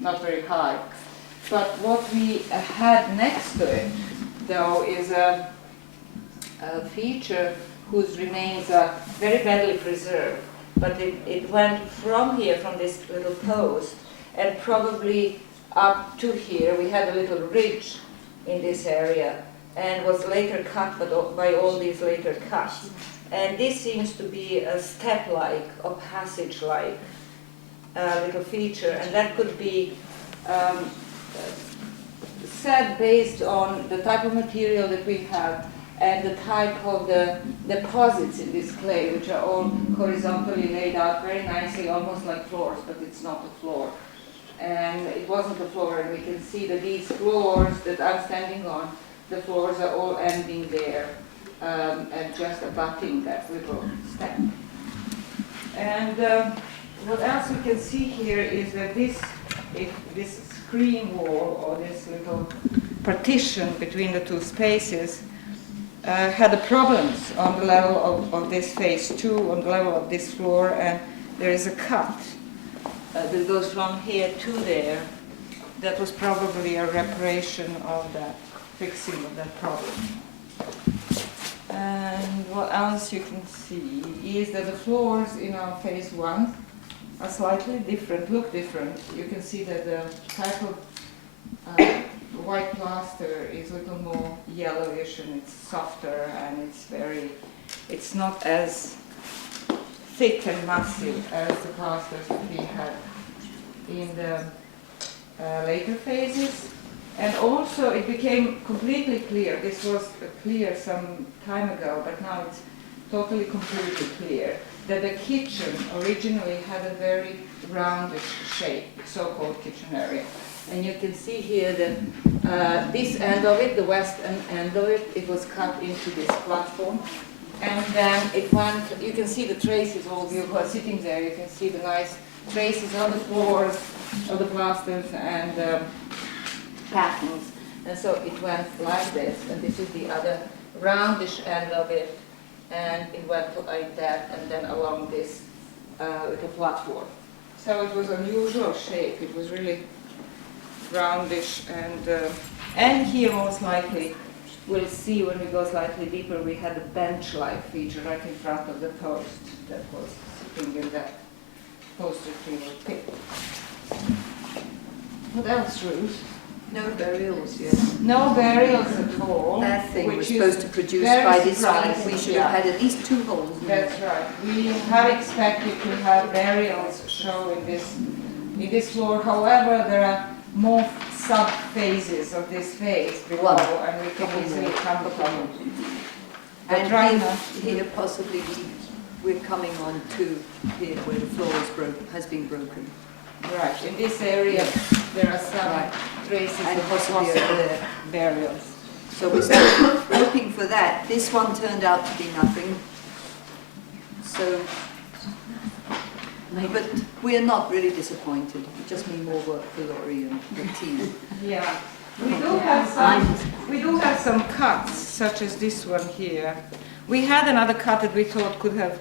not very high. But what we had next to it, though, is a feature whose remains are very badly preserved. But it went from here, from this little post, and probably up to here. We had a little ridge in this area, and was later cut by all these later cuts. And this seems to be a step-like or passage-like little feature, and that could be said based on the type of material that we have and the type of the deposits in this clay, which are all horizontally laid out very nicely, almost like floors, but it's not a floor. And it wasn't a floor, and we can see that these floors that I'm standing on, the floors are all ending there, and just abutting that little step. And what else we can see here is that this screen wall, or this little partition between the two spaces, had problems on the level of this phase 2, on the level of this floor, and there is a cut that goes from here to there. That was probably a reparation of that, fixing of that problem. And what else you can see is that the floors in our phase 1 are slightly different, look different. You can see that the type of white plaster is a little more yellowish, and it's softer, and it's not as thick and massive as the plasters that we had in the later phases. And also it became completely clear. This was clear some time ago, but now it's totally completely clear that the kitchen originally had a very roundish shape, so-called kitchen area. And you can see here that this end of it, the west end of it, it was cut into this platform. And then it went, you can see the traces, all of you who are sitting there, you can see the nice traces on the floors of the plasters and patterns. And so it went like this, and this is the other roundish end of it, and it went like that, and then along this little platform. So it was an unusual shape. It was really roundish, and here most likely, we'll see when we go slightly deeper, we had a bench-like feature right in front of the post that was sitting in that poster pit. What else, Ruth? No burials yet. No burials at all. That thing was supposed to produce by this time. We should have had at least 2 holes. That's right. We had expected to have burials show in this floor. However, there are more sub-phases of this phase below, and we can easily come to them. And right here possibly we're coming on to here where the floor has been broken. Right, in this area there are some traces and of possibly possible burials. So we're still hoping for that. This one turned out to be nothing. So, but we're not really disappointed. We just need more work for Laurie and the team. Yeah, we do have some cuts, such as this one here. We had another cut that we thought could have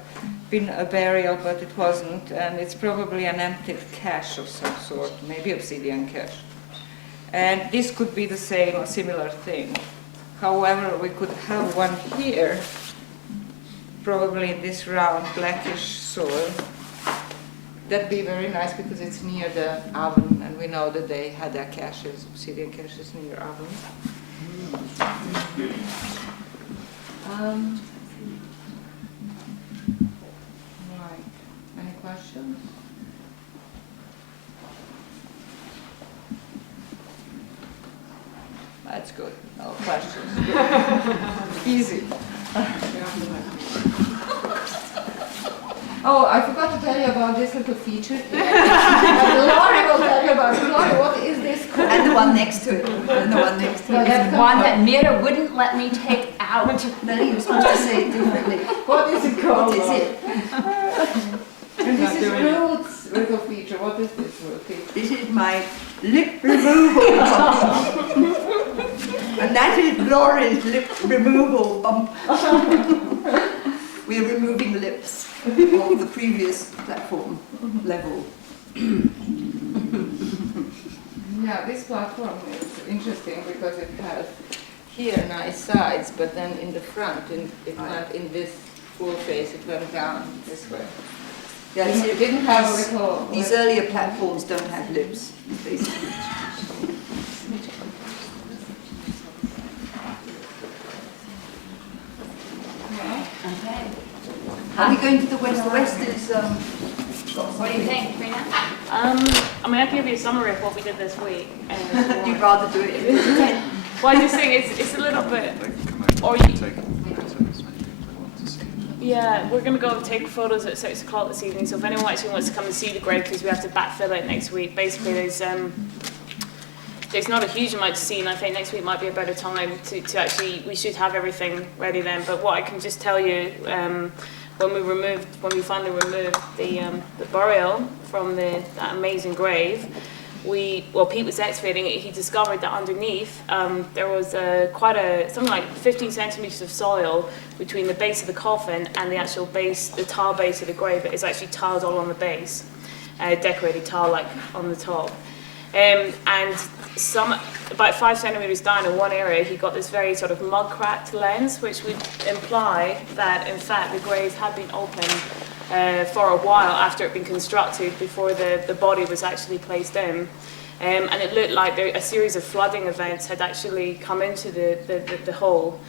been a burial, but it wasn't, and it's probably an emptied cache of some sort, maybe obsidian cache. And this could be the same or similar thing. However, we could have one here, probably in this round blackish soil. That'd be very nice because it's near the oven, and we know that they had their caches, obsidian caches near ovens. Right. Any questions? That's good. No questions. Easy. Oh, I forgot to tell you about this little feature. Laurie will tell you about it. Laurie, what is this called? And the one next to it. And the one next to it. It's one that Mira wouldn't let me take out. No, you were supposed to say it differently. What is it called? What is it? And this is Ruth's little feature. What is this little feature? This is my lip removal bump. And that is Laurie's lip removal bump. We are removing lips of the previous platform level. Yeah, this platform is interesting because it has here nice sides, but then in the front, it went in this full face, it went down this way. Yeah, it didn't have a little... These earlier platforms don't have lips, basically. Okay. Are we going to the west? The west is... What do you think, Trina? I mean, I can give you a summary of what we did this week. You'd rather do it if it's 10. Well, I just think it's a little bit, or you, yeah, we're going to go take photos at 6 o'clock this evening, so if anyone actually wants to come and see the grave, because we have to backfill it next week, basically there's not a huge amount to see, and I think next week might be a better time to actually, we should have everything ready then, but what I can just tell you, when we finally removed the burial from that amazing grave, Pete was excavating it, he discovered that underneath there was something like 15 centimeters of soil between the base of the coffin and the actual base, the tile base of the grave. It is actually tiled all on the base, decorated tile like on the top. And about 5 centimeters down in one area, he got this very sort of mud-cracked lens, which would imply that in fact the grave had been open for a while after it had been constructed, before the body was actually placed in. And it looked like a series of flooding events had actually come into the hole.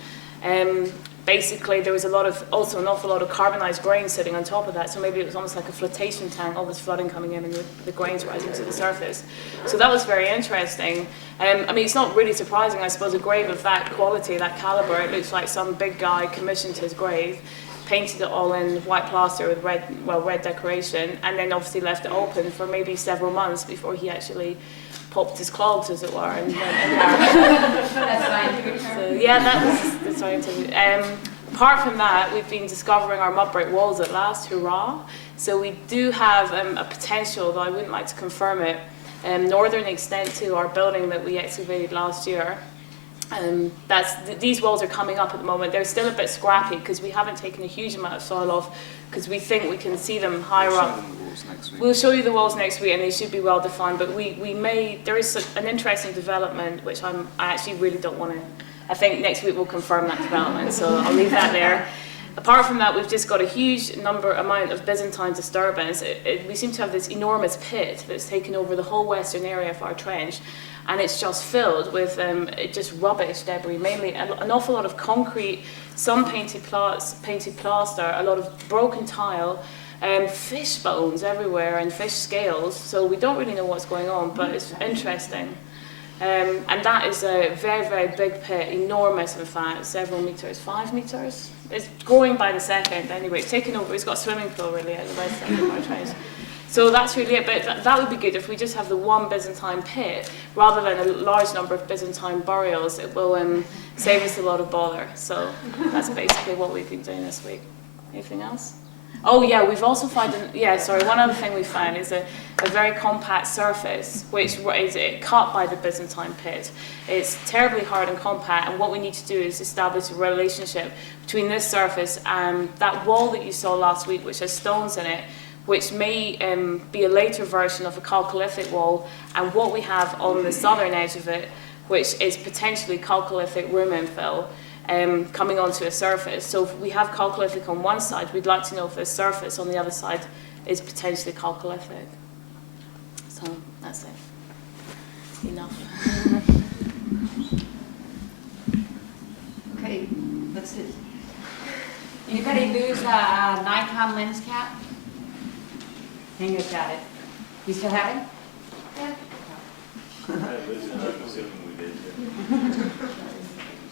Basically, there was also an awful lot of carbonized grain sitting on top of that, so maybe it was almost like a flotation tank, all this flooding coming in and the grains rising to the surface. So that was very interesting. I mean, it's not really surprising, I suppose, a grave of that quality, that caliber. It looks like some big guy commissioned his grave, painted it all in white plaster with red decoration, and then obviously left it open for maybe several months before he actually popped his clogs, as it were, and went in there. That's scientific term. So, yeah, that was the scientific. Apart from that, we've been discovering our mud brick walls at last, hurrah. So we do have a potential, though I wouldn't like to confirm it, northern extent to our building that we excavated last year. These walls are coming up at the moment. They're still a bit scrappy because we haven't taken a huge amount of soil off, because we think we can see them higher up. We'll show you the walls next week, and they should be well defined. But there is an interesting development which I actually really don't want to. I think next week we'll confirm that development, so I'll leave that there. Apart from that, we've just got a huge amount of Byzantine disturbance. We seem to have this enormous pit that's taken over the whole western area of our trench, and it's just filled with just rubbish debris, mainly an awful lot of concrete, some painted plaster, a lot of broken tile, fish bones everywhere and fish scales. So we don't really know what's going on, but it's interesting. And that is a very, very big pit, enormous in fact, several meters, 5 meters. It's growing by the second anyway. It's taken over, it's got a swimming pool really at the west end of our trench. So that's really it, but that would be good if we just have the one Byzantine pit, rather than a large number of Byzantine burials. It will save us a lot of bother. So that's basically what we've been doing this week. Anything else? Oh yeah, we've also found, one other thing we found is a very compact surface, which is cut by the Byzantine pit. It's terribly hard and compact, and what we need to do is establish a relationship between this surface and that wall that you saw last week, which has stones in it, which may be a later version of a Chalcolithic wall, and what we have on the southern edge of it, which is potentially Chalcolithic room infill, coming onto a surface. So if we have Chalcolithic on one side, we'd like to know if the surface on the other side is potentially Chalcolithic. So that's it. Enough. Okay, that's it. Anybody lose a Nikon lens cap? Hanger's got it. You still have it? Yeah.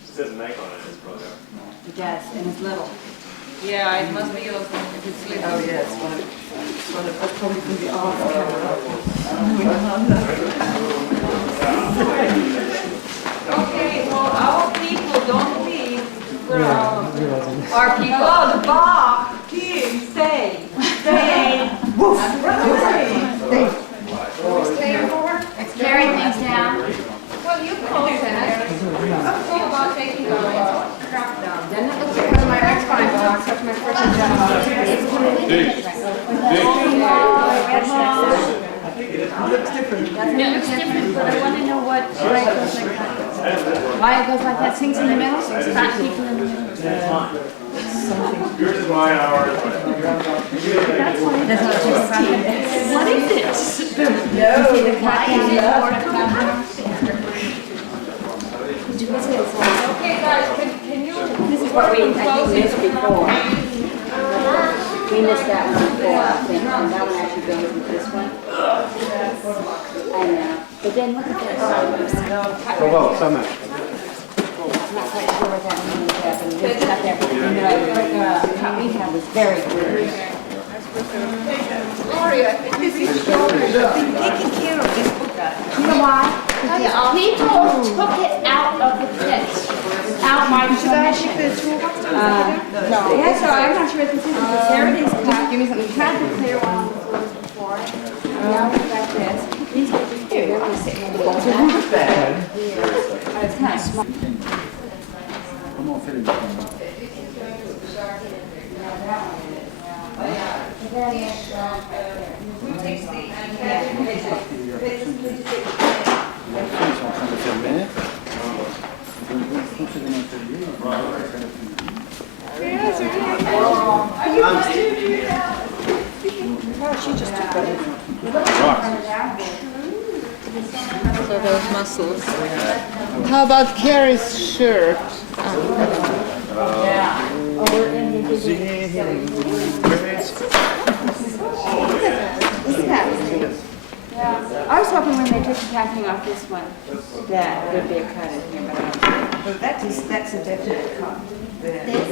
It says Nikon on his product. It does, and it's little. Yeah, it must be yours if it's little. Oh yeah, it's one of that's probably from the off camera. Okay, well, our people don't leave. Where are Our people. Hello, the bar. Team, stay. Stay. Carry things down. Well, you close that. How about taking the crap down? Doesn't it look like my next fine, but I'll touch my first job. It looks different. Doesn't it look different? But I want to know why it goes like that. Why it goes like that? Things in the middle? Fat people in the middle. Yours is mine, ours. That's what what is this? Okay, guys, can you? This is what we, I think, missed before. We missed that one before, I think, and that one actually goes with this one. I know. But then look at this. Oh, well, summit. not quite sure what that means yet, but it is not there. And the cut we had was very good. Gloria, this is shoulders. I've been taking care of this book. You know why? People took it out of the pit without my permission. No. Yeah, so I'm not sure what this is. Because there it is cut. Give me something. We had the clear one on the floors before. Now we've got this. These pictures too. They're just sitting on the wall. It's kind of small. Comment on fait les documents? Ils sont en train de fermer. So those muscles. How about Carrie's shirt? Yeah. I was hoping when they took the packing off this one that there'd be a cut in here, but I don't. But that's a definite cut there. This?